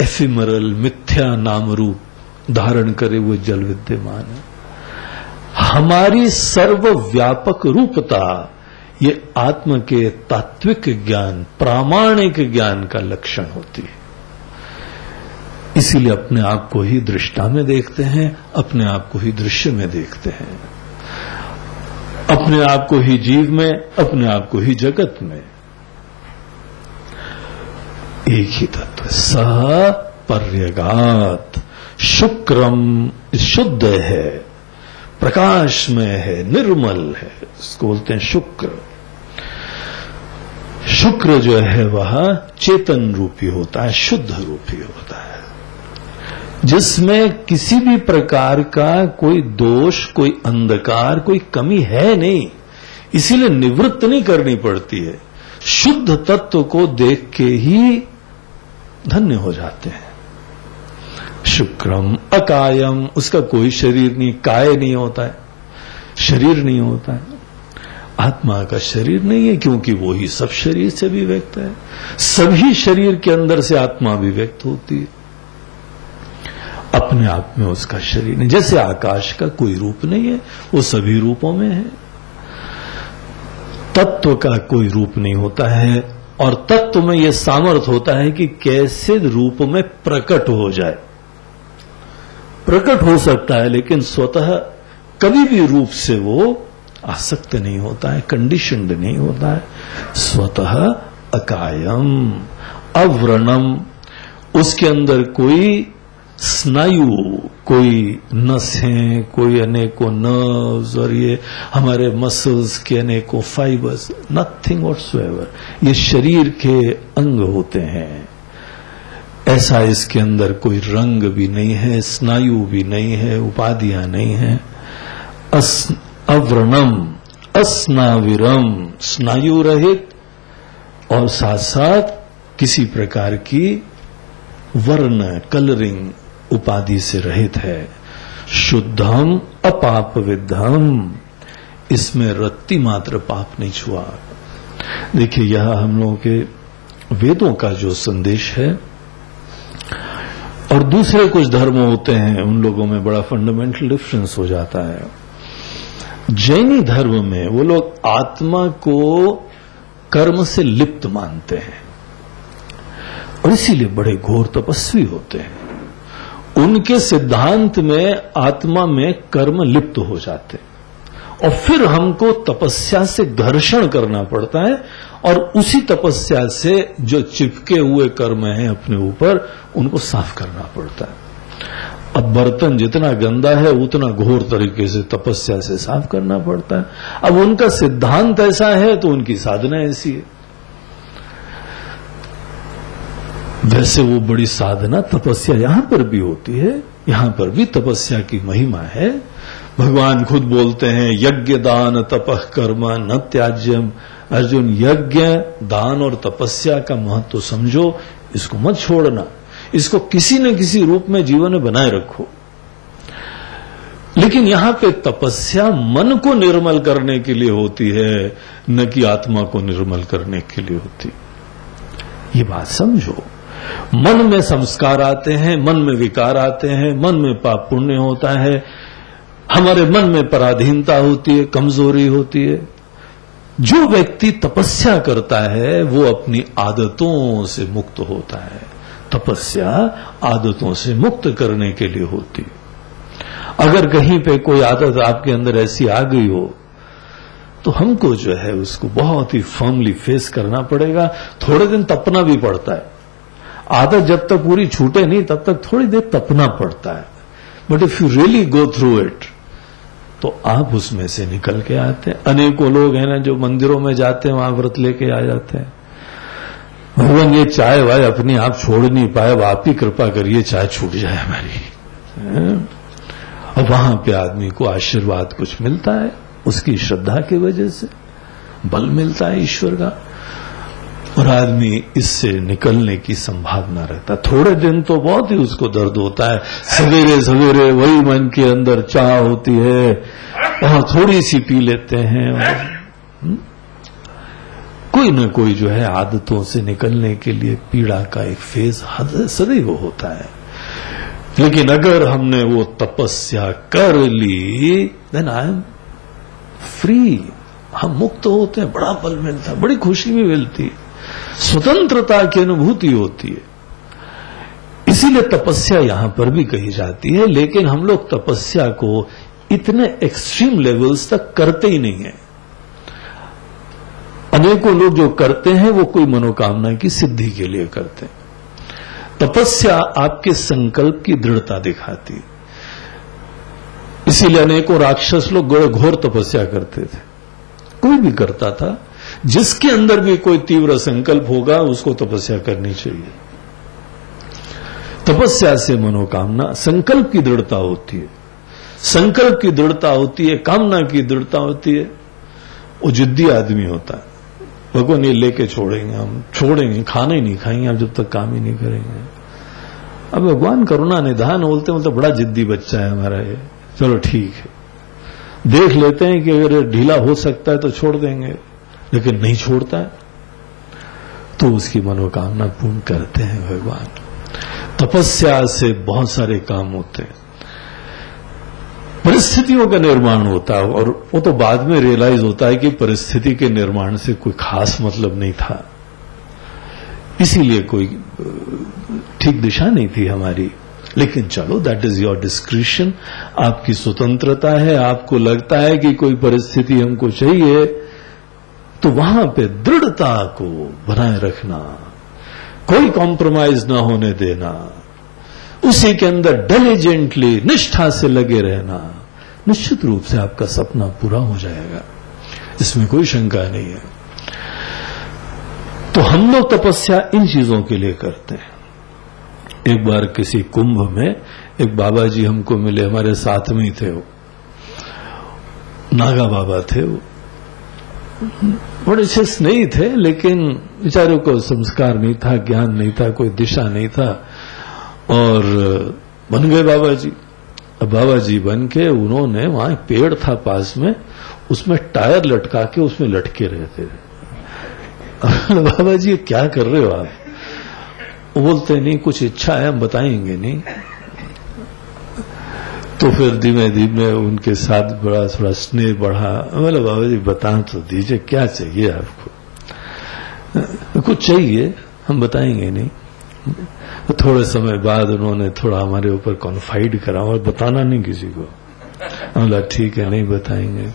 एफिमरल मिथ्या नाम रूप धारण करे हुए जल विद्यमान है। हमारी सर्वव्यापक रूपता ये आत्म के तात्विक ज्ञान, प्रामाणिक ज्ञान का लक्षण होती है। इसीलिए अपने आप को ही दृष्टा में देखते हैं, अपने आप को ही दृश्य में देखते हैं, अपने आप को ही जीव में, अपने आप को ही जगत में। एक ही तत्व, सह पर्यगात, शुक्रम शुद्ध है, प्रकाशमय है, निर्मल है, इसको बोलते हैं शुक्र। शुक्र जो है वह चेतन रूपी होता है, शुद्ध रूपी होता है, जिसमें किसी भी प्रकार का कोई दोष, कोई अंधकार, कोई कमी है नहीं, इसीलिए निवृत्त नहीं करनी पड़ती है। शुद्ध तत्व को देख के ही धन्य हो जाते हैं। शुक्रम अकायम, उसका कोई शरीर नहीं, काय नहीं होता है, शरीर नहीं होता है। आत्मा का शरीर नहीं है क्योंकि वो ही सब शरीर से भी व्यक्त है, सभी शरीर के अंदर से आत्मा भी व्यक्त होती है। अपने आप में उसका शरीर नहीं, जैसे आकाश का कोई रूप नहीं है, वो सभी रूपों में है। तत्व का कोई रूप नहीं होता है, और तत्व में यह सामर्थ्य होता है कि कैसे रूप में प्रकट हो जाए। प्रकट हो सकता है लेकिन स्वतः कभी भी रूप से वो आसक्त नहीं होता है, कंडीशनड नहीं होता है। स्वतः अकायम, अव्रणम, उसके अंदर कोई स्नायु, कोई नसें, कोई अनेकों नर्व्स और ये हमारे मसल्स के अनेकों फाइबर्स, नथिंग व्हाटसोएवर, ये शरीर के अंग होते हैं। ऐसा इसके अंदर कोई रंग भी नहीं है, स्नायु भी नहीं है, उपाधियां नहीं है। अव्रणम, अस्नाविरम, स्नायु रहित और साथ साथ किसी प्रकार की वर्ण, कलरिंग, उपाधि से रहित है। शुद्धम अपाप विद्धम, इसमें रत्ती मात्र पाप नहीं छुआ। देखिए यह हम लोगों के वेदों का जो संदेश है, और दूसरे कुछ धर्म होते हैं उन लोगों में बड़ा फंडामेंटल डिफरेंस हो जाता है। जैनी धर्म में वो लोग आत्मा को कर्म से लिप्त मानते हैं और इसीलिए बड़े घोर तपस्वी होते हैं। उनके सिद्धांत में आत्मा में कर्म लिप्त हो जाते और फिर हमको तपस्या से घर्षण करना पड़ता है और उसी तपस्या से जो चिपके हुए कर्म हैं अपने ऊपर उनको साफ करना पड़ता है। अब बर्तन जितना गंदा है उतना घोर तरीके से तपस्या से साफ करना पड़ता है। अब उनका सिद्धांत ऐसा है तो उनकी साधना ऐसी है। वैसे वो बड़ी साधना तपस्या यहां पर भी होती है, यहां पर भी तपस्या की महिमा है। भगवान खुद बोलते हैं यज्ञ दान तपः कर्म न त्याज्यम। अर्जुन, यज्ञ दान और तपस्या का महत्व समझो, इसको मत छोड़ना, इसको किसी न किसी रूप में जीवन में बनाए रखो। लेकिन यहां पे तपस्या मन को निर्मल करने के लिए होती है, न कि आत्मा को निर्मल करने के लिए होती। ये बात समझो। मन में संस्कार आते हैं, मन में विकार आते हैं, मन में पाप पुण्य होता है, हमारे मन में पराधीनता होती है, कमजोरी होती है। जो व्यक्ति तपस्या करता है वो अपनी आदतों से मुक्त होता है। तपस्या आदतों से मुक्त करने के लिए होती है। अगर कहीं पे कोई आदत आपके अंदर ऐसी आ गई हो तो हमको जो है उसको बहुत ही फर्मली फेस करना पड़ेगा। थोड़े दिन तपना भी पड़ता है। आदत जब तक पूरी छूटे नहीं तब तक थोड़ी देर तपना पड़ता है। But if you really go through it तो आप उसमें से निकल के आते हैं। अनेकों लोग हैं ना जो मंदिरों में जाते हैं, वहां व्रत लेके आ जाते हैं। भगवान ये चाय वाय अपनी आप छोड़ नहीं पाए, अब आप ही कृपा करिए चाय छूट जाए हमारी। और वहां पे आदमी को आशीर्वाद कुछ मिलता है, उसकी श्रद्धा की वजह से बल मिलता है ईश्वर का, और आदमी इससे निकलने की संभावना रहता है। थोड़े दिन तो बहुत ही उसको दर्द होता है। सवेरे सवेरे वही मन के अंदर चाह होती है और थोड़ी सी पी लेते हैं, और कोई न कोई जो है आदतों से निकलने के लिए पीड़ा का एक फेज सदैव होता है। लेकिन अगर हमने वो तपस्या कर ली देन आई एम फ्री, हम मुक्त होते हैं, बड़ा बल मिलता है, बड़ी खुशी भी मिलती है, स्वतंत्रता की अनुभूति होती है। इसीलिए तपस्या यहां पर भी कही जाती है। लेकिन हम लोग तपस्या को इतने एक्सट्रीम लेवल्स तक करते ही नहीं है। अनेकों लोग जो करते हैं वो कोई मनोकामना की सिद्धि के लिए करते हैं। तपस्या आपके संकल्प की दृढ़ता दिखाती है। इसीलिए अनेकों राक्षस लोग घोर तपस्या करते थे। कोई भी करता था, जिसके अंदर भी कोई तीव्र संकल्प होगा उसको तपस्या करनी चाहिए। तपस्या से मनोकामना, संकल्प की दृढ़ता होती है, संकल्प की दृढ़ता होती है, कामना की दृढ़ता होती है। वो जिद्दी आदमी होता है। भगवान ये लेके छोड़ेंगे, हम छोड़ेंगे, खाना ही नहीं खाएंगे हम जब तक काम ही नहीं करेंगे। अब भगवान करुणा निधान बोलते मतलब बड़ा जिद्दी बच्चा है हमारा ये। चलो ठीक है, देख लेते हैं कि अगर ढीला हो सकता है तो छोड़ देंगे, लेकिन नहीं छोड़ता है तो उसकी मनोकामना पूर्ण करते हैं भगवान। तपस्या से बहुत सारे काम होते हैं, परिस्थितियों का निर्माण होता है, और वो तो बाद में रियलाइज होता है कि परिस्थिति के निर्माण से कोई खास मतलब नहीं था, इसीलिए कोई ठीक दिशा नहीं थी हमारी। लेकिन चलो दैट इज योर डिस्क्रिशन, आपकी स्वतंत्रता है। आपको लगता है कि कोई परिस्थिति हमको चाहिए तो वहां पे दृढ़ता को बनाए रखना, कोई कॉम्प्रोमाइज ना होने देना, उसी के अंदर डिलिजेंटली निष्ठा से लगे रहना, निश्चित रूप से आपका सपना पूरा हो जाएगा, इसमें कोई शंका नहीं है। तो हम लोग तपस्या इन चीजों के लिए करते हैं। एक बार किसी कुंभ में एक बाबा जी हमको मिले, हमारे साथ में ही थे, वो नागा बाबा थे। वो बड़े अच्छे स्नेही थे, लेकिन बेचारों को संस्कार नहीं था, ज्ञान नहीं था, कोई दिशा नहीं था, और बन गए बाबा जी। अब बाबा जी बन के उन्होंने वहां पेड़ था पास में, उसमें टायर लटका के उसमें लटके रहते थे। बाबा जी क्या कर रहे हो आप? वो बोलते नहीं, कुछ इच्छा है, हम बताएंगे नहीं। तो फिर धीमे धीमे उनके साथ बड़ा थोड़ा स्नेह बढ़ा। बोले बाबा जी बता तो दीजिए क्या चाहिए आपको? कुछ चाहिए, हम बताएंगे नहीं। तो थोड़े समय बाद उन्होंने थोड़ा हमारे ऊपर कॉन्फाइड करा, और बताना नहीं किसी को। बोला ठीक है, नहीं बताएंगे।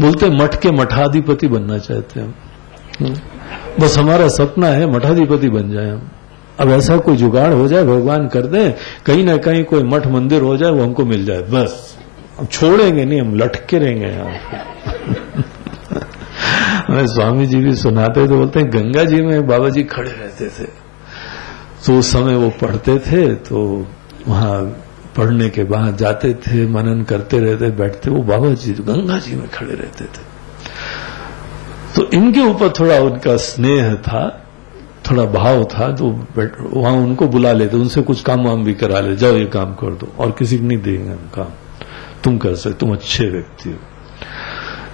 बोलते मठ के मठाधिपति बनना चाहते हैं हम, बस हमारा सपना है मठाधिपति बन जाए हम। अब ऐसा कोई जुगाड़ हो जाए, भगवान कर दे, कहीं ना कहीं कोई मठ मंदिर हो जाए, वो हमको मिल जाए, बस हम छोड़ेंगे नहीं, हम लटके रहेंगे यहाँ। हमें स्वामी जी भी सुनाते तो बोलते हैं गंगा जी में बाबा जी खड़े रहते थे, तो उस समय वो पढ़ते थे, तो वहां पढ़ने के बाद जाते थे, मनन करते रहते, बैठते, वो बाबा जी गंगा जी में खड़े रहते थे। तो इनके ऊपर थोड़ा उनका स्नेह था, थोड़ा भाव था तो वहां उनको बुला लेते, उनसे कुछ काम वाम भी करा ले, जाओ ये काम कर दो, और किसी को नहीं देंगे हम काम, तुम कर सकते, तुम अच्छे व्यक्ति हो।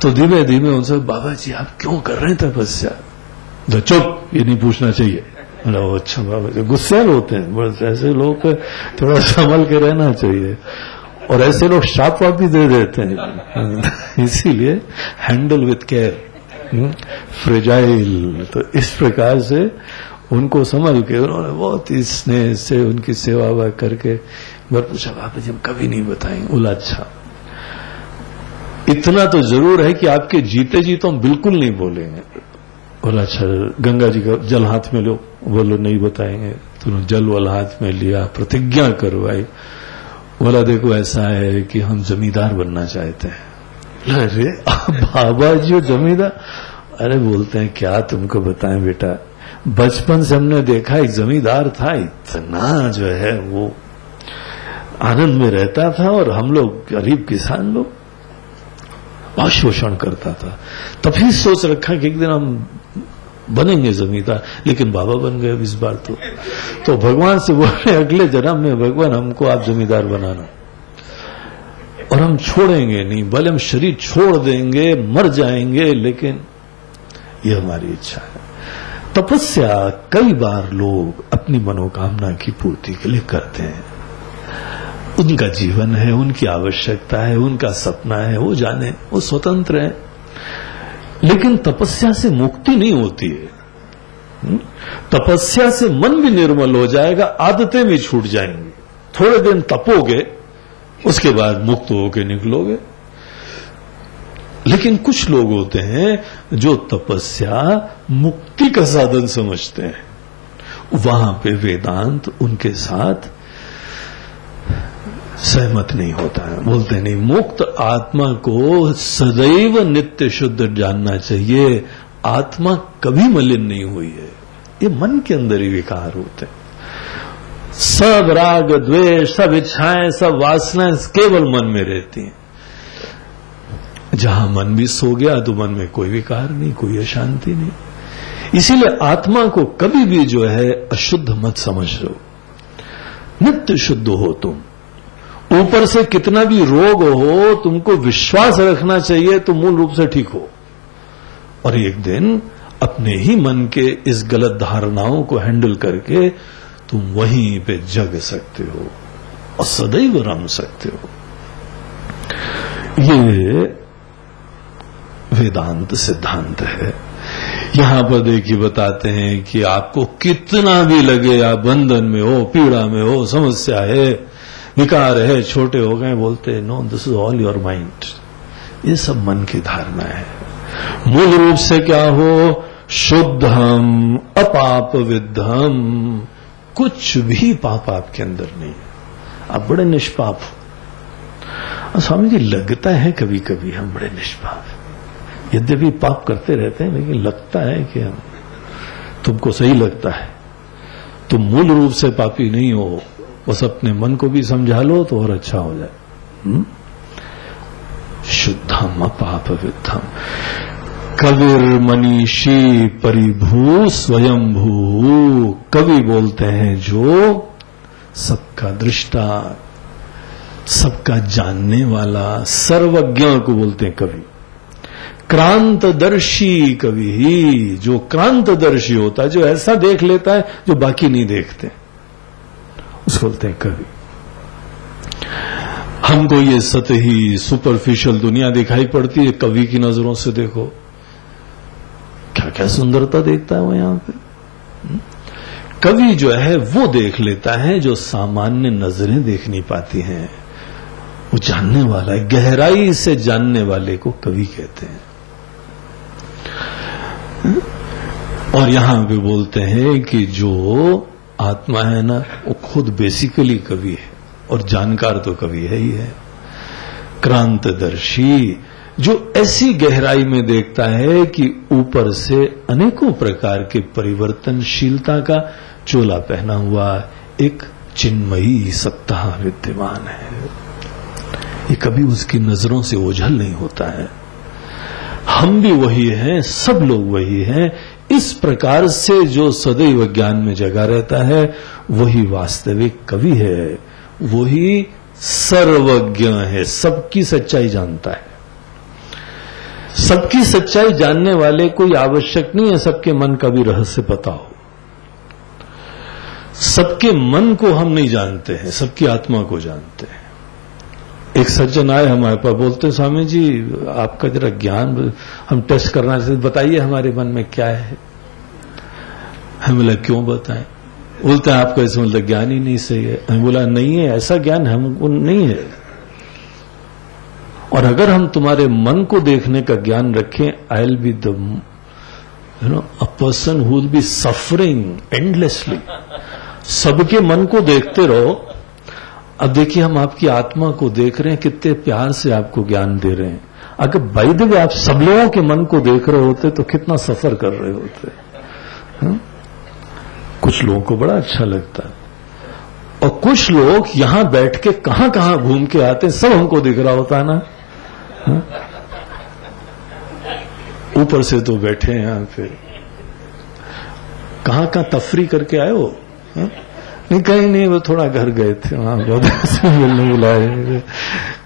तो धीमे धीमे उनसे, बाबा जी आप क्यों कर रहे हैं तपस्या? तो चुप, ये नहीं पूछना चाहिए। अच्छा बाबा जी गुस्सैल होते हैं, बस ऐसे लोग थोड़ा संभल के रहना चाहिए, और ऐसे लोग श्राप वाप भी दे देते हैं। इसीलिए हैंडल विथ केयर, फ्रेजाइल। तो इस प्रकार से उनको संभल के उन्होंने बहुत ही स्नेह से उनकी सेवा वा करके मैं पूछा, बाबा जी हम कभी नहीं बताएंगे। बोला अच्छा, इतना तो जरूर है कि आपके जीते जी तो हम बिल्कुल नहीं बोलेंगे। बोला अच्छा, गंगा जी का जल हाथ में लो। बोलो नहीं बताएंगे। तो जल वाला हाथ में लिया, प्रतिज्ञा करवाई। बोला देखो ऐसा है कि हम जमींदार बनना चाहते हैं। अरे बाबा जी जमींदार? अरे बोलते हैं क्या तुमको बताएं बेटा, बचपन से हमने देखा एक जमींदार था, इतना जो है वो आनंद में रहता था, और हम लोग गरीब किसान लोग बहुत शोषण करता था। तभी सोच रखा कि एक दिन हम बनेंगे जमींदार, लेकिन बाबा बन गए इस बार। तो भगवान से बोले अगले जन्म में भगवान हमको आप जमींदार बनाना, और हम छोड़ेंगे नहीं, भले हम शरीर छोड़ देंगे, मर जाएंगे, लेकिन ये हमारी इच्छा है। तपस्या कई बार लोग अपनी मनोकामना की पूर्ति के लिए करते हैं। उनका जीवन है, उनकी आवश्यकता है, उनका सपना है, वो जाने, वो स्वतंत्र है। लेकिन तपस्या से मुक्ति नहीं होती है। तपस्या से मन भी निर्मल हो जाएगा, आदतें भी छूट जाएंगी। थोड़े दिन तपोगे, उसके बाद मुक्त होके निकलोगे। लेकिन कुछ लोग होते हैं जो तपस्या मुक्ति का साधन समझते हैं, वहां पे वेदांत उनके साथ सहमत नहीं होता है। बोलते नहीं, मुक्त आत्मा को सदैव नित्य शुद्ध जानना चाहिए। आत्मा कभी मलिन नहीं हुई है, ये मन के अंदर ही विकार होते हैं। सब राग द्वेष, सब इच्छाएं, सब वासनाएं केवल मन में रहती हैं। जहां मन भी सो गया तो मन में कोई विकार नहीं, कोई अशांति नहीं। इसीलिए आत्मा को कभी भी जो है अशुद्ध मत समझ लो, नित्य शुद्ध हो तुम। ऊपर से कितना भी रोग हो, तुमको विश्वास रखना चाहिए तो मूल रूप से ठीक हो। और एक दिन अपने ही मन के इस गलत धारणाओं को हैंडल करके तुम वहीं पे जग सकते हो और सदैव रम सकते हो। ये वेदांत सिद्धांत है। यहां पर देखिए बताते हैं कि आपको कितना भी लगे, आप बंधन में हो, पीड़ा में हो, समस्या है, विकार है, छोटे हो गए, बोलते no this is all your mind. ये सब मन की धारणा है। मूल रूप से क्या हो, शुद्धम अपाप विद्धम, कुछ भी पाप आपके अंदर नहीं है, आप बड़े निष्पाप हो। स्वामी जी लगता है कभी कभी हम बड़े निष्पाप, यद्यपि पाप करते रहते हैं, लेकिन लगता है कि हम, तुमको सही लगता है, तुम मूल रूप से पापी नहीं हो, बस अपने मन को भी समझा लो तो और अच्छा हो जाए। शुद्धम अपाप विद्धम, कविर मनीषी परिभू स्वयंभू। कवि बोलते हैं जो सबका दृष्टा, सबका जानने वाला, सर्वज्ञ को बोलते हैं कवि। क्रांतदर्शी कवि ही, जो क्रांतदर्शी होता है, जो ऐसा देख लेता है जो बाकी नहीं देखते, उसको बोलते हैं कवि। हमको ये सतही सुपरफिशियल दुनिया दिखाई पड़ती है, कवि की नजरों से देखो क्या क्या सुंदरता देखता है वो यहां पे। कवि जो है वो देख लेता है जो सामान्य नजरें देख नहीं पाती हैं, वो जानने वाला है, गहराई से जानने वाले को कवि कहते हैं। और यहां पे बोलते हैं कि जो आत्मा है ना, वो खुद बेसिकली कवि है, और जानकार तो कवि है ही है। क्रांतदर्शी, जो ऐसी गहराई में देखता है कि ऊपर से अनेकों प्रकार के परिवर्तनशीलता का चोला पहना हुआ एक चिन्मयी सत्ता विद्यमान है। ये कभी उसकी नजरों से ओझल नहीं होता है। हम भी वही हैं, सब लोग वही हैं, इस प्रकार से जो सदैव ज्ञान में जगा रहता है वही वास्तविक कवि है, वही सर्वज्ञ है, सबकी सच्चाई जानता है। सबकी सच्चाई जानने वाले कोई आवश्यक नहीं है सबके मन का भी रहस्य पता हो। सबके मन को हम नहीं जानते हैं, सबकी आत्मा को जानते हैं। एक सज्जन आए हमारे पास, बोलते स्वामी जी आपका जरा ज्ञान हम टेस्ट करना चाहते, बताइए हमारे मन में क्या है। हम बोला क्यों बताएं? बोलते हैं आपका इसमें मतलब ज्ञान ही नहीं सही है। हम बोला नहीं है, ऐसा ज्ञान हमको नहीं है। और अगर हम तुम्हारे मन को देखने का ज्ञान रखें, I will be the a person who will be suffering endlessly. सबके मन को देखते रहो। अब देखिए हम आपकी आत्मा को देख रहे हैं, कितने प्यार से आपको ज्ञान दे रहे हैं। अगर बाय द वे आप सब लोगों के मन को देख रहे होते तो कितना सफर कर रहे होते। कुछ लोगों को बड़ा अच्छा लगता है, और कुछ लोग यहां बैठ के कहां कहां घूम के आते हैं, सब हमको दिख रहा होता है ना। ऊपर से तो बैठे हैं यहां पे, कहां कहां तफरी करके आए हो? नहीं कहीं नहीं, वो थोड़ा घर गए थे, वहां बहुत से मिलने बुलाए।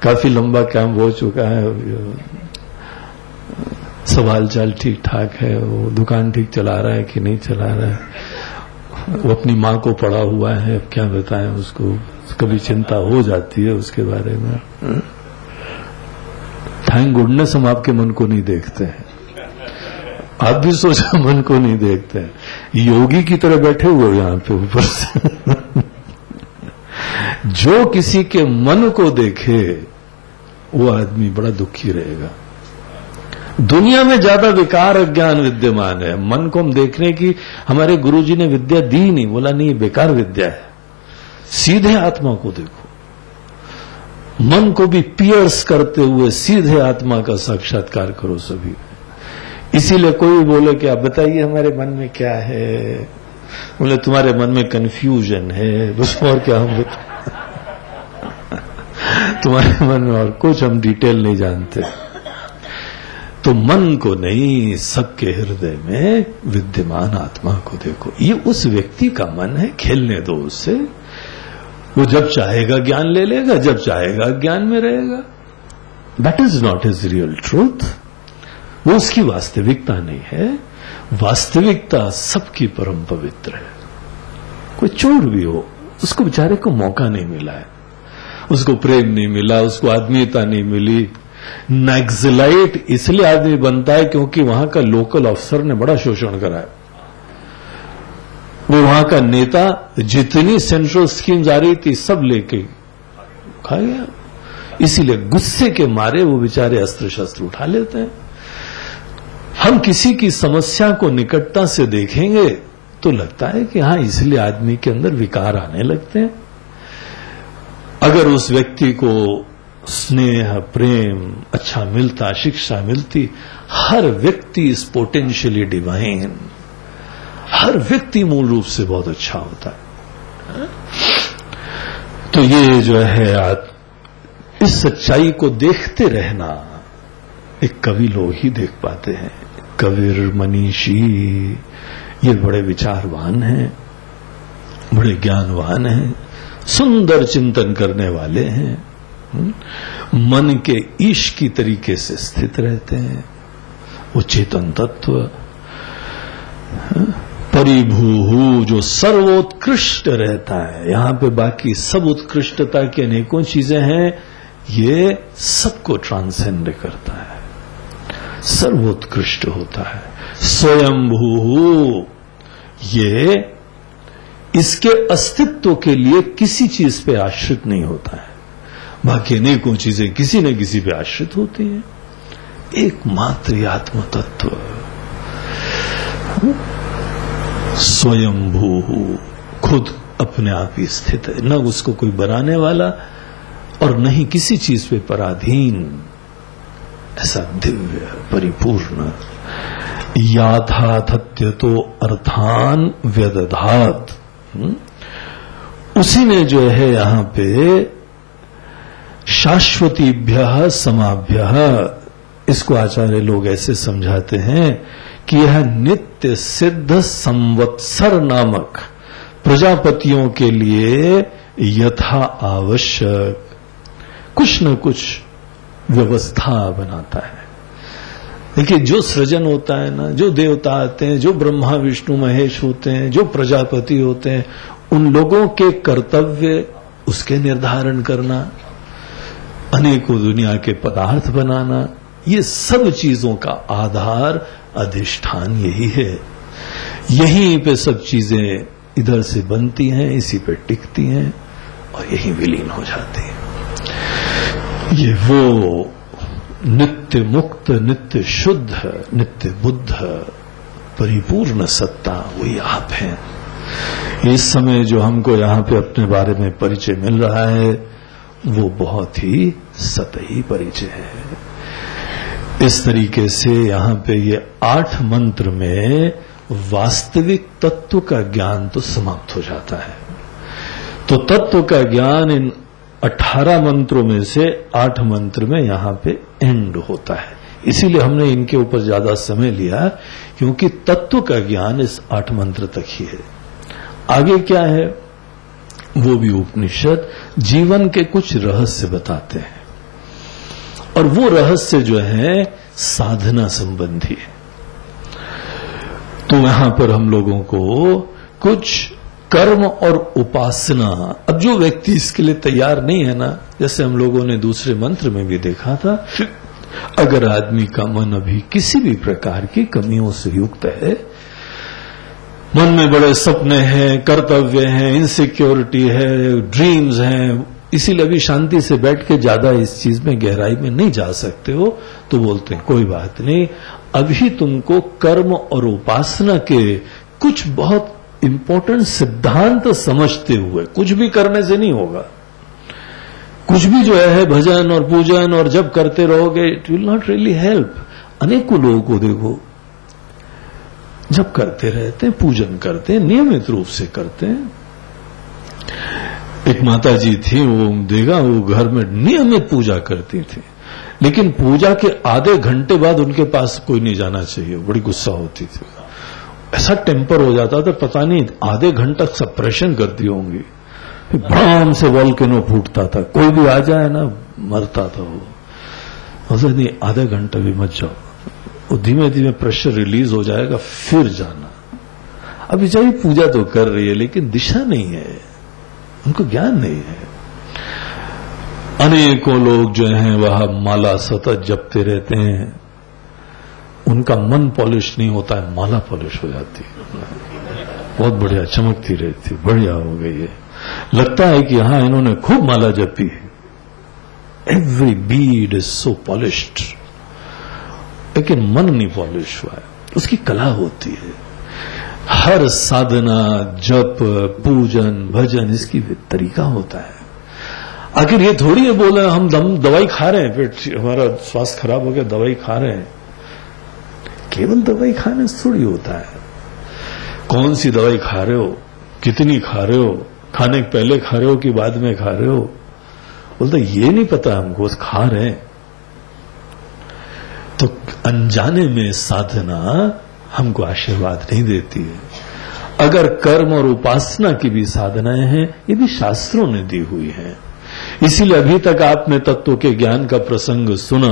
काफी लंबा कैंप हो चुका है, सब हाल चाल ठीक ठाक है, वो दुकान ठीक चला रहा है कि नहीं चला रहा है, वो अपनी मां को पड़ा हुआ है, अब क्या बताएं उसको, कभी चिंता हो जाती है उसके बारे में। थैंक गुडनेस हम आपके मन को नहीं देखते हैं, आप भी सोचा मन को नहीं देखते हैं, योगी की तरह बैठे हुए यहां पे ऊपर से। जो किसी के मन को देखे वो आदमी बड़ा दुखी रहेगा। दुनिया में ज्यादा विकार अज्ञान विद्यमान है। मन को हम देखने की हमारे गुरुजी ने विद्या दी नहीं, बोला नहीं बेकार विद्या है, सीधे आत्मा को देखो। मन को भी पियर्स करते हुए सीधे आत्मा का साक्षात्कार करो सभी। इसीलिए कोई बोले कि आप बताइए हमारे मन में क्या है, बोले तुम्हारे मन में कंफ्यूजन है, बस और क्या हम तुम्हारे मन में और कुछ हम डिटेल नहीं जानते। तो मन को नहीं, सबके हृदय में विद्यमान आत्मा को देखो। ये उस व्यक्ति का मन है, खेलने दो उससे, वो जब चाहेगा ज्ञान ले लेगा, जब चाहेगा ज्ञान में रहेगा। That is not his real truth, वो उसकी वास्तविकता नहीं है। वास्तविकता सबकी परम पवित्र है। कोई चोर भी हो, उसको बेचारे को मौका नहीं मिला है, उसको प्रेम नहीं मिला, उसको आत्मीयता नहीं मिली। नक्सलाइट इसलिए आदमी बनता है क्योंकि वहां का लोकल अफसर ने बड़ा शोषण करा है। वो वहां का नेता जितनी सेंट्रल स्कीम्स आ रही थी सब लेके खा गया, इसीलिए गुस्से के मारे वो बेचारे अस्त्र शस्त्र उठा लेते हैं। हम किसी की समस्या को निकटता से देखेंगे तो लगता है कि हां, इसलिए आदमी के अंदर विकार आने लगते हैं। अगर उस व्यक्ति को स्नेह, प्रेम अच्छा मिलता, शिक्षा मिलती, हर व्यक्ति इज पोटेंशियली डिवाइन, हर व्यक्ति मूल रूप से बहुत अच्छा होता है। तो ये जो है इस सच्चाई को देखते रहना एक कवि लोग ही देख पाते हैं। कविर मनीषी ये बड़े विचारवान हैं, बड़े ज्ञानवान हैं, सुंदर चिंतन करने वाले हैं, मन के ईश की तरीके से स्थित रहते हैं। वो चेतन तत्व परिभूहु जो सर्वोत्कृष्ट रहता है। यहां पे बाकी सब उत्कृष्टता की अनेकों चीजें हैं, ये सबको ट्रांसेंड करता है, सर्वोत्कृष्ट होता है। स्वयंभू ये इसके अस्तित्व के लिए किसी चीज पे आश्रित नहीं होता है। बाकी अनेकों चीजें किसी न किसी पे आश्रित होती हैं। एकमात्र आत्म तत्व स्वयंभू खुद अपने आप ही स्थित है, न उसको कोई बनाने वाला और न ही किसी चीज पे पराधीन। ऐसा दिव्य परिपूर्ण याथाथत्य तो अर्थान व्यदधात, उसी ने जो है यहां पे शाश्वतीभ्य समाभ्य, इसको आचार्य लोग ऐसे समझाते हैं कि यह नित्य सिद्ध संवत्सर नामक प्रजापतियों के लिए यथा आवश्यक कुछ न कुछ व्यवस्था बनाता है। देखिए, जो सृजन होता है ना, जो देवता आते हैं, जो ब्रह्मा विष्णु महेश होते हैं, जो प्रजापति होते हैं, उन लोगों के कर्तव्य उसके निर्धारण करना, अनेकों दुनिया के पदार्थ बनाना, ये सब चीजों का आधार अधिष्ठान यही है। यहीं पे सब चीजें इधर से बनती हैं, इसी पे टिकती हैं और यहीं विलीन हो जाती हैं। ये वो नित्य मुक्त, नित्य शुद्ध, नित्य बुद्ध, परिपूर्ण सत्ता वही आप हैं। इस समय जो हमको यहां पे अपने बारे में परिचय मिल रहा है वो बहुत ही सतही परिचय है। इस तरीके से यहां पे ये 8 मंत्र में वास्तविक तत्व का ज्ञान तो समाप्त हो जाता है। तो तत्व का ज्ञान इन 18 मंत्रों में से 8 मंत्र में यहां पे एंड होता है। इसीलिए हमने इनके ऊपर ज्यादा समय लिया, क्योंकि तत्व का ज्ञान इस 8 मंत्र तक ही है। आगे क्या है वो भी उपनिषद जीवन के कुछ रहस्य बताते हैं, और वो रहस्य जो है साधना संबंधी है। तो यहां पर हम लोगों को कुछ कर्म और उपासना, अब जो व्यक्ति इसके लिए तैयार नहीं है ना, जैसे हम लोगों ने दूसरे मंत्र में भी देखा था, अगर आदमी का मन अभी किसी भी प्रकार की कमियों से युक्त है, मन में बड़े सपने हैं, कर्तव्य हैं, इनसिक्योरिटी है, ड्रीम्स हैं, इसीलिए अभी शांति से बैठ के ज्यादा इस चीज में गहराई में नहीं जा सकते हो, तो बोलते हैं कोई बात नहीं, अभी तुमको कर्म और उपासना के कुछ बहुत इंपॉर्टेंट सिद्धांत समझते हुए, कुछ भी करने से नहीं होगा, कुछ भी जो है भजन और पूजन और जब करते रहोगे it will not really help. अनेकों लोगों को देखो जब करते रहते हैं, पूजन करते हैं, नियमित रूप से करते हैं। एक माता जी थी, वो देखा वो घर में नियमित पूजा करती थी, लेकिन पूजा के आधे घंटे बाद उनके पास कोई नहीं जाना चाहिए, बड़ी गुस्सा होती थी, ऐसा टेम्पर हो जाता था, पता नहीं आधे घंटा सप्रेशन करती होंगी, फिर भ्राम से वॉल्केनो फूटता था, कोई भी आ जाए ना मरता था वो। नहीं, आधा घंटा भी मत जाओ, वो धीमे धीमे प्रेशर रिलीज हो जाएगा, फिर जाना। अब बेचारी पूजा तो कर रही है लेकिन दिशा नहीं है, उनको ज्ञान नहीं है। अनेकों लोग जो हैं वह माला सतत जपते रहते हैं, उनका मन पॉलिश नहीं होता है, माला पॉलिश हो जाती है, बहुत बढ़िया चमकती रहती, बढ़िया हो गई है, लगता है कि यहां इन्होंने खूब माला जपी है। Every Beed is so polished, लेकिन मन नहीं पॉलिश हुआ है, उसकी कला होती है। हर साधना, जप, पूजन, भजन, इसकी तरीका होता है। आखिर ये थोड़ी है बोले हम दवाई खा रहे हैं, पेट हमारा स्वास्थ्य खराब हो गया दवाई खा रहे हैं, केवल दवाई खाने से थोड़ी होता है। कौन सी दवाई खा रहे हो, कितनी खा रहे हो, खाने के पहले खा रहे हो कि बाद में खा रहे हो, बोलते ये नहीं पता हमको, बस खा रहे हैं। तो अनजाने में साधना हमको आशीर्वाद नहीं देती है। अगर कर्म और उपासना की भी साधनाएं हैं, ये भी शास्त्रों ने दी हुई हैं। इसीलिए अभी तक आपने तत्व के ज्ञान का प्रसंग सुना,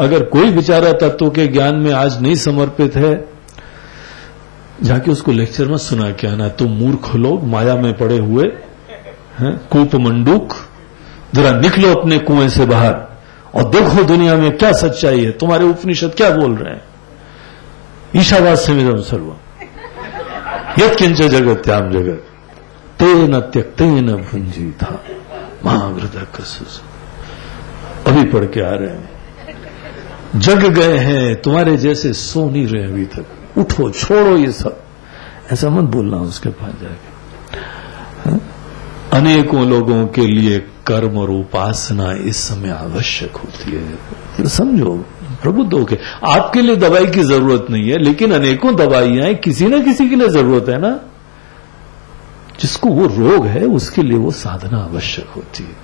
अगर कोई बेचारा तत्व के ज्ञान में आज नहीं समर्पित है, जाके उसको लेक्चर में सुना के आना, तो मूर्ख लोग माया में पड़े हुए हैं, कूप मंडूक, जरा निकलो अपने कुएं से बाहर और देखो दुनिया में क्या सच्चाई है, तुम्हारे उपनिषद क्या बोल रहे हैं। ईशावास्यमिदं सर्वम् यत्किंच जगत्याम जगत तेन त्यक्तेन भुंजीता महाघृतः कसुष। अभी पढ़ के आ रहे हैं, जग गए हैं, तुम्हारे जैसे सो नहीं रहे अभी तक, उठो, छोड़ो ये सब, ऐसा मत बोलना उसके पास जाके। अनेकों लोगों के लिए कर्म और उपासना इस समय आवश्यक होती है, तो समझो प्रबुद्ध होके। आपके लिए दवाई की जरूरत नहीं है, लेकिन अनेकों दवाइयां किसी न किसी के लिए जरूरत है ना, जिसको वो रोग है उसके लिए वो साधना आवश्यक होती है।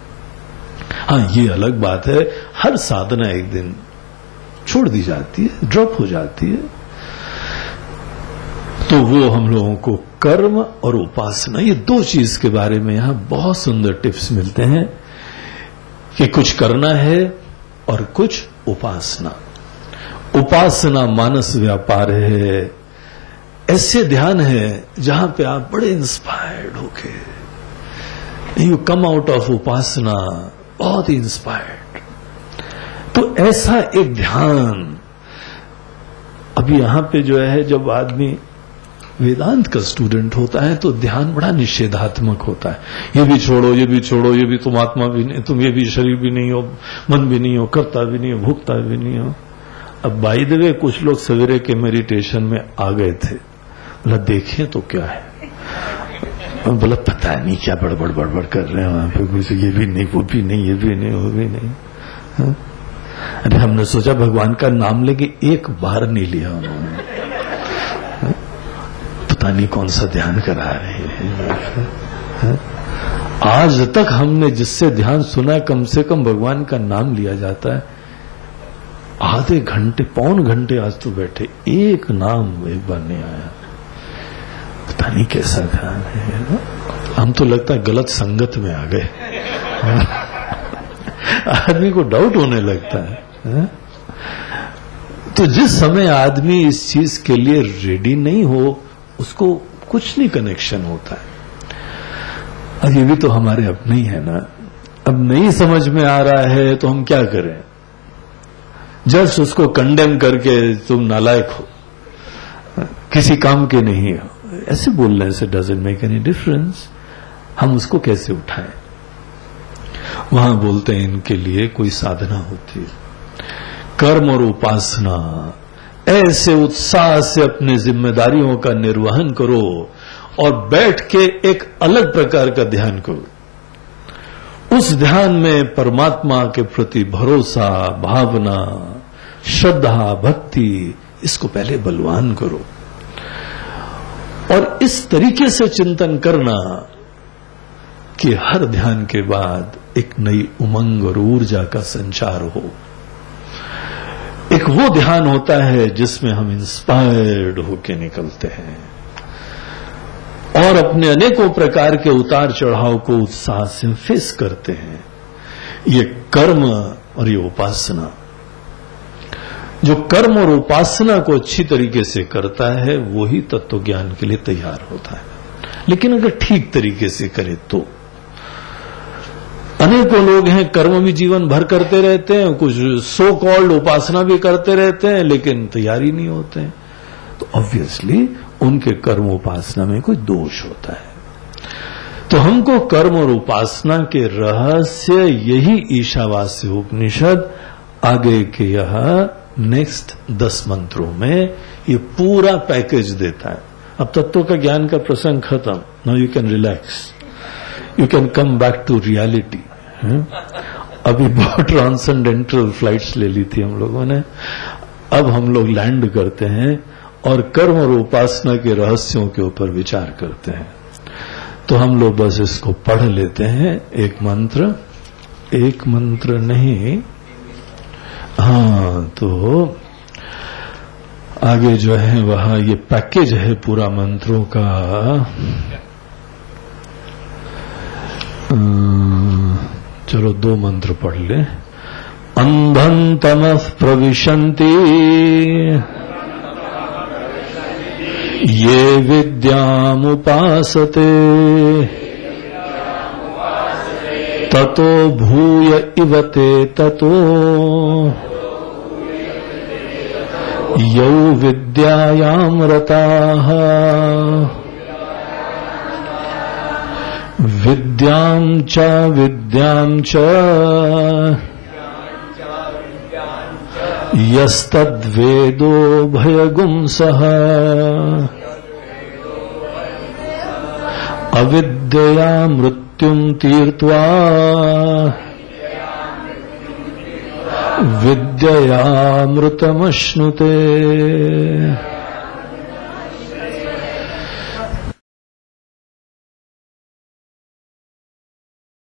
हाँ, ये अलग बात है, हर साधना एक दिन छोड़ दी जाती है, ड्रॉप हो जाती है। तो वो हम लोगों को कर्म और उपासना, ये दो चीज के बारे में यहां बहुत सुंदर टिप्स मिलते हैं कि कुछ करना है और कुछ उपासना। उपासना मानस व्यापार है, ऐसे ध्यान है जहां पे आप बड़े इंस्पायर्ड होके यू कम आउट ऑफ उपासना बहुत ही इंस्पायर्ड। तो ऐसा एक ध्यान अभी यहां पे जो है, जब आदमी वेदांत का स्टूडेंट होता है तो ध्यान बड़ा निषेधात्मक होता है। ये भी छोड़ो, ये भी छोड़ो, ये भी तुम आत्मा भी नहीं, तुम ये भी शरीर भी नहीं हो, मन भी नहीं हो, करता भी नहीं हो, भुगता भी नहीं हो। अब बाय द वे कुछ लोग सवेरे के मेडिटेशन में आ गए थे, बोला देखें तो क्या है, बोला पता नहीं क्या बड़बड़ बड़बड़ कर रहे हैं वहां पे, कुछ ये भी नहीं, वो भी नहीं, ये भी नहीं, वो भी नहीं। हाँ? अरे हमने सोचा भगवान का नाम लेके एक बार नहीं लिया उन्होंने, पता नहीं कौन सा ध्यान करा रहे हैं। आज तक हमने जिससे ध्यान सुना है, कम से कम भगवान का नाम लिया जाता है, आधे घंटे पौन घंटे आज तो बैठे, एक नाम एक बार नहीं आया। पता नहीं कैसा ध्यान है। हम तो लगता है गलत संगत में आ गए। आदमी को डाउट होने लगता है। तो जिस समय आदमी इस चीज के लिए रेडी नहीं हो, उसको कुछ नहीं कनेक्शन होता है। अब ये भी तो हमारे अपने ही है ना। अब नहीं समझ में आ रहा है तो हम क्या करें, जस्ट उसको कंडेम करके तुम नालायक हो, किसी काम के नहीं हो, ऐसे बोलने से डजंट मेक एनी डिफरेंस। हम उसको कैसे उठाएं? वहां बोलते हैं इनके लिए कोई साधना होती है, कर्म और उपासना। ऐसे उत्साह से अपनी जिम्मेदारियों का निर्वहन करो और बैठ के एक अलग प्रकार का ध्यान करो। उस ध्यान में परमात्मा के प्रति भरोसा, भावना, श्रद्धा, भक्ति, इसको पहले बलवान करो और इस तरीके से चिंतन करना कि हर ध्यान के बाद एक नई उमंग और ऊर्जा का संचार हो। एक वो ध्यान होता है जिसमें हम इंस्पायर्ड होके निकलते हैं और अपने अनेकों प्रकार के उतार चढ़ाव को उत्साह से फेस करते हैं। ये कर्म और ये उपासना, जो कर्म और उपासना को अच्छी तरीके से करता है वो ही तत्व ज्ञान के लिए तैयार होता है। लेकिन अगर ठीक तरीके से करे तो अनेकों लोग हैं कर्म भी जीवन भर करते रहते हैं, कुछ सो कॉल्ड उपासना भी करते रहते हैं, लेकिन तैयारी नहीं होते हैं। तो ऑब्वियसली उनके कर्म उपासना में कोई दोष होता है। तो हमको कर्म और उपासना के रहस्य यही ईशावास्य उपनिषद आगे के यह नेक्स्ट 10 मंत्रों में ये पूरा पैकेज देता है। अब तत्व का ज्ञान का प्रसंग खत्म, now you can relax, you can come back to reality. अभी बहुत ट्रांसेंडेंटल फ्लाइट्स ले ली थी हम लोगों ने, अब हम लोग लैंड करते हैं और कर्म और उपासना के रहस्यों के ऊपर विचार करते हैं। तो हम लोग बस इसको पढ़ लेते हैं, एक मंत्र नहीं, हाँ, तो आगे जो है वहां ये पैकेज है पूरा मंत्रों का। चलो 2 मंत्र पढ़ ले। अंधं तमः प्रविशन्ति ये विद्यामुपासते ततो भूय इव ते ततो यौ विद्यायां रताः विद्यां च यस्तद्वेदो भयगुं सः अविद्यया मृत्युं तीर्त्वा विद्यया मृतमश्नुते।